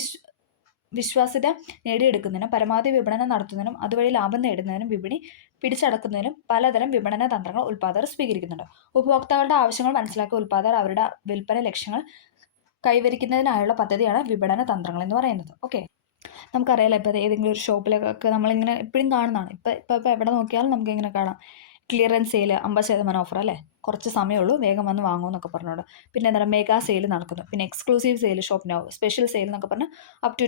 വിശ്വാസ്യത നേടിയെടുക്കുന്നതിനും പരമാവധി വിപണനം നടത്തുന്നതിനും അതുവഴി ലാഭം നേടുന്നതിനും വിപണി പിടിച്ചടക്കുന്നതിനും പലതരം വിപണന തന്ത്രങ്ങൾ ഉൽപ്പാദകർ സ്വീകരിക്കുന്നുണ്ട്. ഉപഭോക്താക്കളുടെ ആവശ്യങ്ങൾ മനസ്സിലാക്കി ഉൽപ്പാദകർ അവരുടെ വിൽപ്പന ലക്ഷ്യങ്ങൾ കൈവരിക്കുന്നതിനായുള്ള പദ്ധതിയാണ് വിപണന തന്ത്രങ്ങൾ എന്ന് പറയുന്നത്. ഓക്കെ. നമുക്കറിയാലോ, ഇപ്പോൾ ഏതെങ്കിലും ഒരു ഷോപ്പിലൊക്കെ നമ്മളിങ്ങനെ എപ്പോഴും കാണുന്നതാണ്. ഇപ്പോൾ എവിടെ നോക്കിയാലും നമുക്കിങ്ങനെ കാണാം, ക്ലിയറൻസ് സെയിൽ 50% ഓഫർ അല്ലേ, കുറച്ച് സമയമുള്ളൂ, വേഗം വന്ന് വാങ്ങൂ എന്നൊക്കെ പറഞ്ഞോണ്ട്. പിന്നെ എന്താ പറയുക, മെഗാ സെയിൽ നടക്കുന്നു, പിന്നെ exclusive sale, shop now special sale എന്നൊക്കെ പറഞ്ഞ് അപ് ടു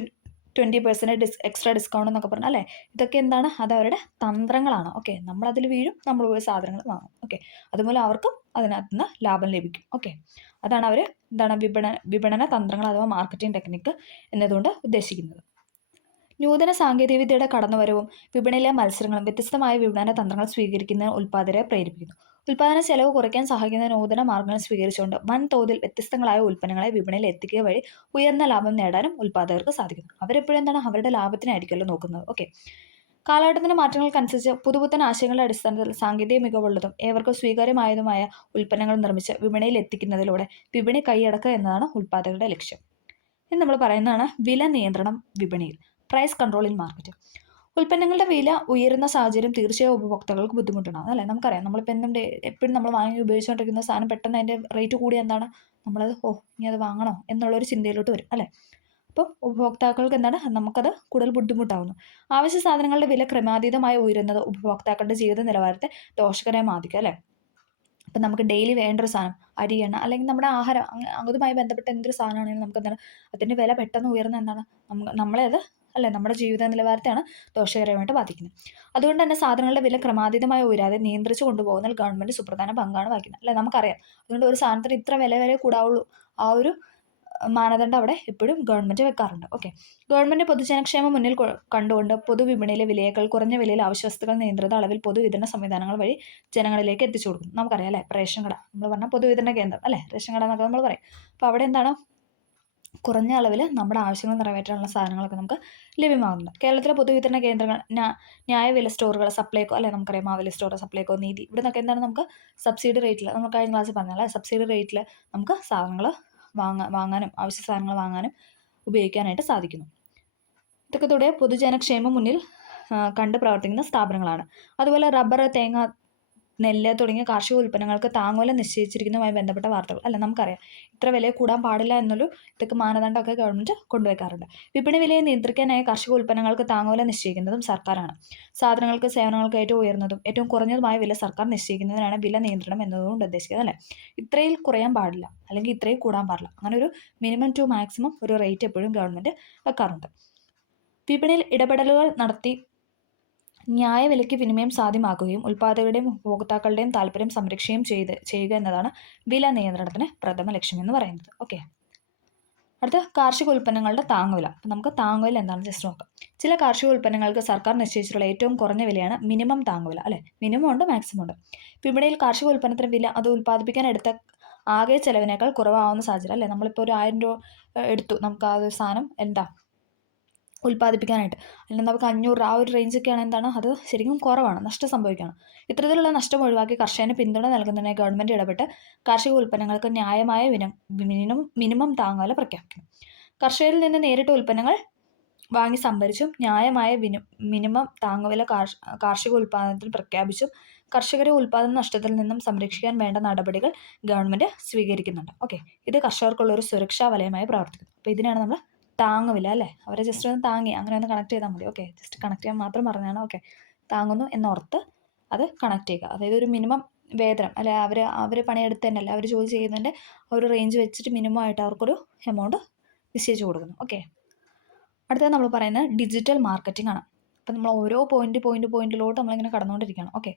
20% എക്സ്ട്രാ ഡിസ്കൗണ്ട് എന്നൊക്കെ പറഞ്ഞാൽ അല്ലേ. ഇതൊക്കെ എന്താണ്, അത് അവരുടെ തന്ത്രങ്ങളാണ്. ഓക്കെ. നമ്മളതിൽ വീഴും, നമ്മൾ പോയി സാധനങ്ങൾ വാങ്ങും. ഓക്കെ. അതുപോലെ അവർക്കും അതിനകത്ത് നിന്ന് ലാഭം ലഭിക്കും. ഓക്കെ. അതാണ് അവർ എന്താണ് വിപണന തന്ത്രങ്ങൾ അഥവാ മാർക്കറ്റിംഗ് ടെക്നിക്ക് എന്നതുകൊണ്ട് ഉദ്ദേശിക്കുന്നത്. നൂതന സാങ്കേതികവിദ്യയുടെ കടന്നുവരവും വിപണിയിലെ മത്സരങ്ങളും വ്യത്യസ്തമായ വിപണന തന്ത്രങ്ങൾ സ്വീകരിക്കുന്നതിന് ഉൽപ്പാദകരെ പ്രേരിപ്പിക്കുന്നു. ഉൽപ്പാദന ചെലവ് കുറയ്ക്കാൻ സഹായിക്കുന്ന നൂതന മാർഗ്ഗങ്ങൾ സ്വീകരിച്ചുകൊണ്ട് വൻതോതിൽ വ്യത്യസ്തങ്ങളായ ഉൽപ്പന്നങ്ങളെ വിപണിയിൽ എത്തിക്കുക വഴി ഉയർന്ന ലാഭം നേടാനും ഉൽപ്പാദകർക്ക് സാധിക്കുന്നു. അവരെപ്പോഴും എന്താണ്, അവരുടെ ലാഭത്തിനായിരിക്കുമല്ലോ നോക്കുന്നത്. ഓക്കെ. കാലഘട്ടത്തിന്റെ മാറ്റങ്ങൾക്കനുസരിച്ച് പുതുപുത്തൻ ആശയങ്ങളുടെ അടിസ്ഥാനത്തിൽ സാങ്കേതിക മികവുള്ളതും ഏവർക്കും സ്വീകാര്യമായതുമായ ഉൽപ്പന്നങ്ങൾ നിർമ്മിച്ച് വിപണിയിൽ എത്തിക്കുന്നതിലൂടെ വിപണി കൈയടക്കുക എന്നതാണ് ഉൽപ്പാദകരുടെ ലക്ഷ്യം. ഇനി നമ്മൾ പറയുന്നതാണ് വില നിയന്ത്രണം വിപണിയിൽ, പ്രൈസ് കൺട്രോൾ ഇൻ മാർക്കറ്റ്. ഉൽപ്പന്നങ്ങളുടെ വില ഉയരുന്ന സാഹചര്യം തീർച്ചയായും ഉപഭോക്താക്കൾക്ക് ബുദ്ധിമുട്ടുണ്ടാകും അല്ലേ. നമുക്കറിയാം, നമ്മളിപ്പോൾ എപ്പോഴും നമ്മൾ വാങ്ങി ഉപയോഗിച്ചുകൊണ്ടിരിക്കുന്ന സാധനം പെട്ടെന്ന് അതിൻ്റെ റേറ്റ് കൂടി എന്താണ്, നമ്മളത് ഇനി അത് വാങ്ങണോ എന്നുള്ളൊരു ചിന്തയിലോട്ട് വരും അല്ലേ. അപ്പോൾ ഉപഭോക്താക്കൾക്ക് എന്താണ്, നമുക്കത് കൂടുതൽ ബുദ്ധിമുട്ടാകുന്നു. അവശ്യ സാധനങ്ങളുടെ വില ക്രമാതീതമായി ഉയരുന്നത് ഉപഭോക്താക്കളുടെ ജീവിത നിലവാരത്തെ ദോഷകരമായി ബാധിക്കും അല്ലേ. ഇപ്പം നമുക്ക് ഡെയിലി വേണ്ട ഒരു സാധനം, അരി, എണ്ണ, അല്ലെങ്കിൽ നമ്മുടെ ആഹാരം, അതുമായി ബന്ധപ്പെട്ട എന്തൊരു സാധനമാണെങ്കിലും നമുക്ക് എന്താണ്, അതിൻ്റെ വില പെട്ടെന്ന് ഉയർന്ന എന്താണ്, നമ്മളെ അത് അല്ലേ നമ്മുടെ ജീവിത നിലവാരത്തെയാണ് ദോഷകരമായിട്ട് ബാധിക്കുന്നത്. അതുകൊണ്ട് തന്നെ സാധനങ്ങളുടെ വില ക്രമാതീതമായി ഉയരാതെ നിയന്ത്രിച്ചു കൊണ്ടുപോകുന്നതിൽ ഗവൺമെൻറ് സുപ്രധാന പങ്കാണ് വഹിക്കുന്നത് അല്ലേ, നമുക്കറിയാം. അതുകൊണ്ട് ഒരു സാധനത്തിന് ഇത്ര വില വരെ കൂടാവുള്ളൂ, ആ ഒരു മാനദണ്ഡം അവിടെ എപ്പോഴും ഗവൺമെൻറ് വെക്കാറുണ്ട്. ഓക്കെ. ഗവൺമെൻറ് പൊതുജനക്ഷേമം മുന്നിൽ കണ്ടുകൊണ്ട് പൊതുവിപണിയിലെ വിലയേക്കാൾ കുറഞ്ഞ വിലയിൽ ആവശ്യവസ്തുക്കൾ നിയന്ത്രിത അളവിൽ പൊതുവിതരണ സംവിധാനങ്ങൾ വഴി ജനങ്ങളിലേക്ക് എത്തിച്ചു കൊടുക്കും. നമുക്കറിയാം അല്ലേ, റേഷൻ കട നമ്മൾ പറഞ്ഞാൽ പൊതുവിതരണ കേന്ദ്രം അല്ലേ, റേഷൻ കട എന്നൊക്കെ നമ്മൾ പറയും. അപ്പോൾ അവിടെ എന്താണ്, കുറഞ്ഞ അളവിൽ നമ്മുടെ ആവശ്യങ്ങൾ നിറവേറ്റാനുള്ള സാധനങ്ങളൊക്കെ നമുക്ക് ലഭ്യമാകുന്നുണ്ട്. കേരളത്തിലെ പൊതുവിതരണ കേന്ദ്രങ്ങൾ, ന്യായവില സ്റ്റോറുകൾ, സപ്ലൈകോ അല്ലേ, നമുക്കറിയാം മാവേലി സ്റ്റോർ, സപ്ലൈകോ, നീതി, ഇവിടെ നിന്നൊക്കെ എന്താണ്, നമുക്ക് സബ്സിഡി റേറ്റിൽ, നമ്മൾ കഴിഞ്ഞ ക്ലാസ്സിൽ പറഞ്ഞാൽ സബ്സിഡി റേറ്റിൽ നമുക്ക് സാധനങ്ങൾ വാങ്ങാനും ആവശ്യ സാധനങ്ങൾ വാങ്ങാനും ഉപയോഗിക്കാനായിട്ട് സാധിക്കുന്നു. ഇതൊക്കെ കൂടെ പൊതുജനക്ഷേമം മുന്നിൽ കണ്ട് പ്രവർത്തിക്കുന്ന സ്ഥാപനങ്ങളാണ്. അതുപോലെ റബ്ബർ, തേങ്ങ, നെല്ല് തുടങ്ങിയ കാർഷിക ഉൽപ്പന്നങ്ങൾക്ക് താങ്ങുവില നിശ്ചയിച്ചിരിക്കുന്നതുമായി ബന്ധപ്പെട്ട വാർത്തകൾ അല്ല, നമുക്കറിയാം ഇത്ര വില കൂടാൻ പാടില്ല എന്നൊരു ഇതൊക്കെ മാനദണ്ഡമൊക്കെ ഗവൺമെൻറ് കൊണ്ടുവയ്ക്കാറുണ്ട്. വിപണി വിലയെ നിയന്ത്രിക്കാനായി കാർഷിക ഉൽപ്പന്നങ്ങൾക്ക് താങ്ങുവില നിശ്ചയിക്കുന്നതും സർക്കാരാണ്. സാധനങ്ങൾക്ക് സേവനങ്ങൾക്ക് ഏറ്റവും ഉയർന്നതും ഏറ്റവും കുറഞ്ഞതുമായ വില സർക്കാർ നിശ്ചയിക്കുന്നതിനാണ് വില നിയന്ത്രണം എന്നതുകൊണ്ട് ഉദ്ദേശിക്കുന്നത് അല്ലേ. ഇത്രയിൽ കുറയാൻ പാടില്ല, അല്ലെങ്കിൽ ഇത്രയും കൂടാൻ പാടില്ല, അങ്ങനെ ഒരു മിനിമം ടു മാക്സിമം ഒരു റേറ്റ് എപ്പോഴും ഗവൺമെൻറ് വെക്കാറുണ്ട്. വിപണിയിൽ ഇടപെടലുകൾ നടത്തി ന്യായവിലയ്ക്ക് വിനിമയം സാധ്യമാക്കുകയും ഉൽപ്പാദകരുടെയും ഉപഭോക്താക്കളുടെയും താല്പര്യം സംരക്ഷിക്കുകയും ചെയ്യുക എന്നതാണ് വില നിയന്ത്രണത്തിന് പ്രഥമ ലക്ഷ്യമെന്ന് പറയുന്നത്. ഓക്കെ. അടുത്ത കാർഷിക ഉൽപ്പന്നങ്ങളുടെ താങ്ങുവില. അപ്പം നമുക്ക് താങ്ങുവില എന്താണെന്ന് ജസ്റ്റ് നോക്കാം. ചില കാർഷിക ഉൽപ്പന്നങ്ങൾക്ക് സർക്കാർ നിശ്ചയിച്ചിട്ടുള്ള ഏറ്റവും കുറഞ്ഞ വിലയാണ് മിനിമം താങ്ങുവില അല്ലേ. മിനിമം ഉണ്ട്, മാക്സിമം ഉണ്ട്. വിപണിയിൽ കാർഷിക ഉൽപ്പന്നത്തിന് വില അത് ഉൽപ്പാദിപ്പിക്കാൻ എടുത്ത ആകെ ചെലവിനേക്കാൾ കുറവാകുന്ന സാഹചര്യം അല്ലേ. നമ്മളിപ്പോൾ ഒരു 1000 രൂപ എടുത്തു, നമുക്ക് ആ ഒരു സാധനം എന്താ ഉൽപ്പാദിപ്പിക്കാനായിട്ട്, അല്ലെങ്കിൽ നമുക്ക് 500 ആ ഒരു റേഞ്ചൊക്കെയാണ് എന്താണ്, അത് ശരിക്കും കുറവാണ്, നഷ്ടം സംഭവിക്കുകയാണ്. ഇത്തരത്തിലുള്ള നഷ്ടം ഒഴിവാക്കി കർഷകന് പിന്തുണ നൽകുന്നതിനായി ഗവൺമെൻറ് ഇടപെട്ട് കാർഷിക ഉൽപ്പന്നങ്ങൾക്ക് ന്യായമായ മിനിമം താങ്ങുവില പ്രഖ്യാപിക്കുന്നു. കർഷകരിൽ നിന്ന് നേരിട്ട് ഉൽപ്പന്നങ്ങൾ വാങ്ങി സംഭരിച്ചും ന്യായമായ മിനിമം താങ്ങുവില കാർഷിക ഉൽപ്പാദനത്തിൽ പ്രഖ്യാപിച്ചും കർഷകരെ ഉൽപ്പാദന നഷ്ടത്തിൽ നിന്നും സംരക്ഷിക്കാൻ വേണ്ട നടപടികൾ ഗവൺമെൻറ് സ്വീകരിക്കുന്നുണ്ട്. ഓക്കെ. ഇത് കർഷകർക്കുള്ള ഒരു സുരക്ഷാ വലയമായി പ്രവർത്തിക്കുന്നു. അപ്പോൾ ഇതിനാണ് നമ്മൾ താങ്ങുവില അല്ലേ. അവരെ ജസ്റ്റ് ഒന്ന് താങ്ങി അങ്ങനെ ഒന്ന് കണക്ട് ചെയ്താൽ മതി. ഓക്കെ. ജസ്റ്റ് കണക്ട് ചെയ്യാൻ മാത്രം പറഞ്ഞാണ്. ഓക്കെ. താങ്ങുന്നു എന്നോർത്ത് അത് കണക്ട് ചെയ്യുക. അതായത് ഒരു മിനിമം വേതനം അല്ലെ അവർ പണിയെടുത്ത് തന്നെയല്ല അവർ ജോലി ചെയ്യുന്നതിൻ്റെ ഒരു റേഞ്ച് വെച്ചിട്ട് മിനിമം ആയിട്ട് അവർക്കൊരു എമൗണ്ട് നിശ്ചയിച്ച് കൊടുക്കുന്നു. ഓക്കെ, അടുത്തത് നമ്മൾ പറയുന്നത് ഡിജിറ്റൽ മാർക്കറ്റിംഗ് ആണ്. അപ്പം നമ്മൾ ഓരോ പോയിന്റിലോട്ട് നമ്മളിങ്ങനെ കടന്നുകൊണ്ടിരിക്കുകയാണ്. ഓക്കെ,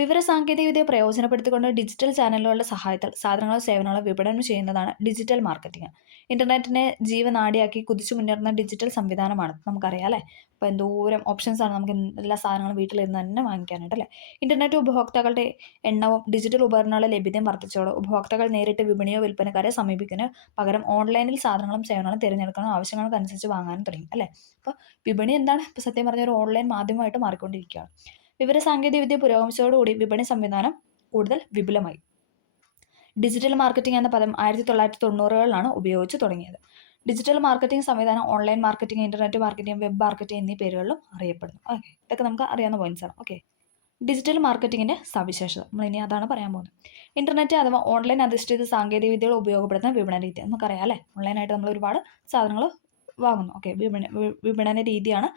വിവരസാങ്കേതികവിദ്യ പ്രയോജനപ്പെടുത്തിക്കൊണ്ട് ഡിജിറ്റൽ ചാനലുകളുടെ സഹായത്താൽ സാധനങ്ങളോ സേവനങ്ങളോ വിപണനം ചെയ്യുന്നതാണ് ഡിജിറ്റൽ മാർക്കറ്റിംഗ്. ഇന്റർനെറ്റിനെ ജീവനാഡിയാക്കി കുതിച്ചു മുന്നേറുന്ന ഡിജിറ്റൽ സംവിധാനമാണ്, നമുക്കറിയാം അല്ലേ. അപ്പോൾ എന്തോരം ഓപ്ഷൻസ് ആണ് നമുക്ക് എല്ലാ സാധനങ്ങളും വീട്ടിലിരുന്ന് തന്നെ വാങ്ങിക്കാനായിട്ട് അല്ലേ. ഇന്റർനെറ്റ് ഉപഭോക്താക്കളുടെ എണ്ണവും ഡിജിറ്റൽ ഉപകരണങ്ങളുടെ ലഭ്യതയും വർദ്ധിച്ചതോടെ ഉപഭോക്താക്കൾ നേരിട്ട് വിപണിയോ വിൽപ്പനക്കാരെ സമീപിക്കുന്നതിന് പകരം ഓൺലൈനിൽ സാധനങ്ങളും സേവനങ്ങളും തിരഞ്ഞെടുക്കാനും ആവശ്യങ്ങൾക്കനുസരിച്ച് വാങ്ങാനും തുടങ്ങി അല്ലേ. അപ്പോൾ വിപണി എന്താണ്, ഇപ്പോൾ സത്യം പറഞ്ഞ ഒരു ഓൺലൈൻ മാധ്യമമായിട്ട് മാറിക്കൊണ്ടിരിക്കുകയാണ്. വിവരസാങ്കേതികവിദ്യ പുരോഗമിച്ചതോടുകൂടി വിപണി സംവിധാനം കൂടുതൽ വിപുലമായി. ഡിജിറ്റൽ മാർക്കറ്റിംഗ് എന്ന പദം 1990-കളിലാണ് ഉപയോഗിച്ച് തുടങ്ങിയത്. ഡിജിറ്റൽ മാർക്കറ്റിംഗ് സംവിധാനം online marketing, internet marketing, web marketing എന്നീ പേരുകളിലും അറിയപ്പെടുന്നു. ഓക്കെ, ഇതൊക്കെ നമുക്ക് അറിയാവുന്ന പോയിന്റ്സ് ആണ്. ഓക്കെ, ഡിജിറ്റൽ മാർക്കറ്റിങ്ങിൻ്റെ സവിശേഷത നമ്മളിനി അതാണ് പറയാൻ പോകുന്നത്. ഇന്റർനെറ്റ് അഥവാ ഓൺലൈൻ അധിഷ്ഠിത സാങ്കേതികവിദ്യകൾ ഉപയോഗപ്പെടുത്തുന്ന വിപണന രീതി നമുക്കറിയാം അല്ലേ. ഓൺലൈനായിട്ട് നമ്മൾ ഒരുപാട് സാധനങ്ങൾ വാങ്ങുന്നു. ഓക്കെ, വിപണന രീതിയാണ്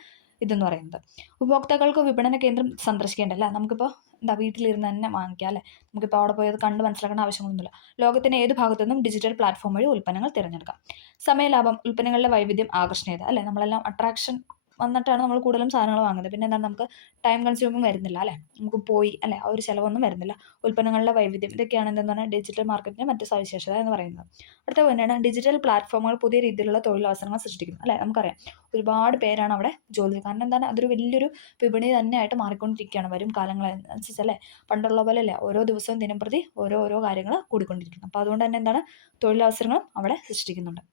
ഇതെന്ന് പറയുന്നത്. ഉപഭോക്താക്കൾക്ക് വിപണന കേന്ദ്രം സന്ദർശിക്കേണ്ടല്ല, നമുക്കിപ്പോൾ എന്താ വീട്ടിലിരുന്ന് തന്നെ വാങ്ങിക്കാം അല്ലേ. നമുക്കിപ്പോൾ അവിടെ പോയി അത് കണ്ട് മനസ്സിലാക്കേണ്ട ആവശ്യമൊന്നുമില്ല. ലോകത്തിൻ്റെ ഏത് ഭാഗത്തു നിന്നും ഡിജിറ്റൽ പ്ലാറ്റ്ഫോം വഴി ഉൽപ്പന്നങ്ങൾ തിരഞ്ഞെടുക്കാം. സമയലാഭം, ഉൽപ്പന്നങ്ങളുടെ വൈവിധ്യം, ആകർഷണീയത അല്ലേ. നമ്മളെല്ലാം അട്രാക്ഷൻ വന്നിട്ടാണ് നമ്മൾ കൂടുതലും സാധനങ്ങൾ വാങ്ങുന്നത്. പിന്നെ എന്താണ്, നമുക്ക് ടൈം കൺസ്യൂമിങ് വരുന്നില്ല അല്ലേ. നമുക്ക് പോയി അല്ലേ ആ ഒരു ചിലവൊന്നും വരുന്നില്ല. ഉൽപ്പന്നങ്ങളുടെ വൈവിധ്യം, ഇതൊക്കെയാണ് എന്തെന്ന് പറഞ്ഞാൽ ഡിജിറ്റൽ മാർക്കറ്റിൻ്റെ മറ്റ് സവിശേഷത എന്ന് പറയുന്നത്. അടുത്ത പോയിന്റാണ് ഡിജിറ്റൽ പ്ലാറ്റ്ഫോമുകൾ പുതിയ രീതിയിലുള്ള തൊഴിലവസരങ്ങൾ സൃഷ്ടിക്കുന്നു അല്ലേ. നമുക്കറിയാം ഒരുപാട് പേരാണ് അവിടെ ജോലി ചെയ്യുന്നത്. കാരണം എന്താണ്, അതൊരു വലിയൊരു വിപണി തന്നെയായിട്ട് മാറിക്കൊണ്ടിരിക്കുകയാണ് വരും കാലങ്ങളനുസരിച്ച് അല്ലേ. പണ്ടുള്ള പോലെ അല്ലേ ഓരോ ദിവസവും ദിനംപ്രതി ഓരോ കാര്യങ്ങൾ കൂടിക്കൊണ്ടിരിക്കുന്നു. അപ്പോൾ അതുകൊണ്ട് തന്നെ എന്താണ്, തൊഴിലവസരങ്ങളും അവിടെ സൃഷ്ടിക്കുന്നുണ്ട്.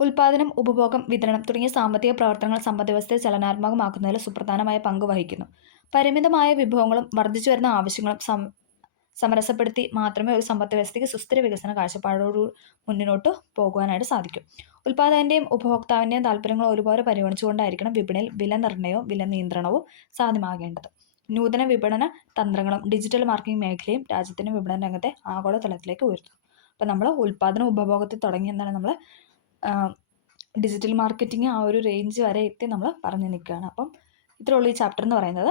ഉൽപാദനം, ഉപഭോഗം, വിതരണം തുടങ്ങിയ സാമ്പത്തിക പ്രവർത്തനങ്ങൾ സമ്പദ്വ്യവസ്ഥയെ ചലനാത്മകമാക്കുന്നതിൽ സുപ്രധാനമായ പങ്ക് വഹിക്കുന്നു. പരിമിതമായ വിഭവങ്ങളും വർദ്ധിച്ചു വരുന്ന ആവശ്യങ്ങളും സമരസപ്പെടുത്തി മാത്രമേ ഒരു സമ്പദ്വ്യവസ്ഥയ്ക്ക് സുസ്ഥിര വികസന കാഴ്ചപ്പാടോട് മുന്നോട്ട് പോകുവാനായിട്ട് സാധിക്കും. ഉൽപാദകന്റെയും ഉപഭോക്താവിൻ്റെയും താല്പര്യങ്ങൾ ഒരുപോലെ പരിഗണിച്ചുകൊണ്ടായിരിക്കണം വിപണിയിൽ വില നിർണ്ണയവും വില നിയന്ത്രണവും സാധ്യമാകേണ്ടത്. നൂതന വിപണന തന്ത്രങ്ങളും ഡിജിറ്റൽ മാർക്കറ്റിംഗ് മേഖലയും രാജ്യത്തിൻ്റെ വിപണന രംഗത്തെ ആഗോളതലത്തിലേക്ക് ഉയർത്തുന്നു. അപ്പോൾ നമ്മൾ ഉൽപാദന ഉപഭോഗത്തിൽ തുടങ്ങി എന്താണ് നമ്മൾ ഡിജിറ്റൽ മാർക്കറ്റിംഗ് ആ ഒരു റേഞ്ച് വരെ എത്തി നമ്മൾ പറഞ്ഞു നിൽക്കുകയാണ്. അപ്പം ഇത്രയുള്ളൂ ഈ ചാപ്റ്റർ എന്ന് പറയുന്നത്.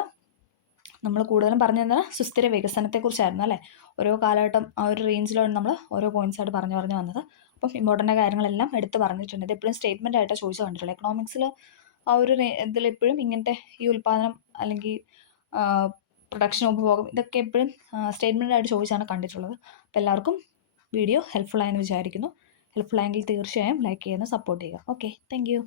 നമ്മൾ കൂടുതലും പറഞ്ഞു തന്നത് സുസ്ഥിര വികസനത്തെക്കുറിച്ചായിരുന്നു അല്ലേ. ഓരോ കാലഘട്ടം ആ ഒരു റേഞ്ചിലാണ് നമ്മൾ ഓരോ പോയിന്റ്സായിട്ട് പറഞ്ഞു വന്നത്. അപ്പം ഇമ്പോർട്ടൻ്റ് കാര്യങ്ങളെല്ലാം എടുത്ത് പറഞ്ഞിട്ടുണ്ട്. ഇത് എപ്പോഴും സ്റ്റേറ്റ്മെൻ്റ് ആയിട്ട് ചോദിച്ചു കണ്ടിട്ടുള്ളത്. എക്കണോമിക്സിൽ ആ ഒരു ഇതിലെപ്പോഴും ഇങ്ങനത്തെ ഈ ഉൽപ്പാദനം അല്ലെങ്കിൽ പ്രൊഡക്ഷൻ, ഉപഭോഗം ഇതൊക്കെ എപ്പോഴും സ്റ്റേറ്റ്മെൻ്റ് ആയിട്ട് ചോദിച്ചാണ് കണ്ടിട്ടുള്ളത്. അപ്പോൾ എല്ലാവർക്കും വീഡിയോ ഹെൽപ്ഫുൾ ആയെന്ന് വിചാരിക്കുന്നു. ഹെൽപ്ഫുൾ ആയെങ്കിൽ തീർച്ചയായും ലൈക്ക് ചെയ്യുന്ന സപ്പോർട്ട് ചെയ്യുക. Okay, thank you.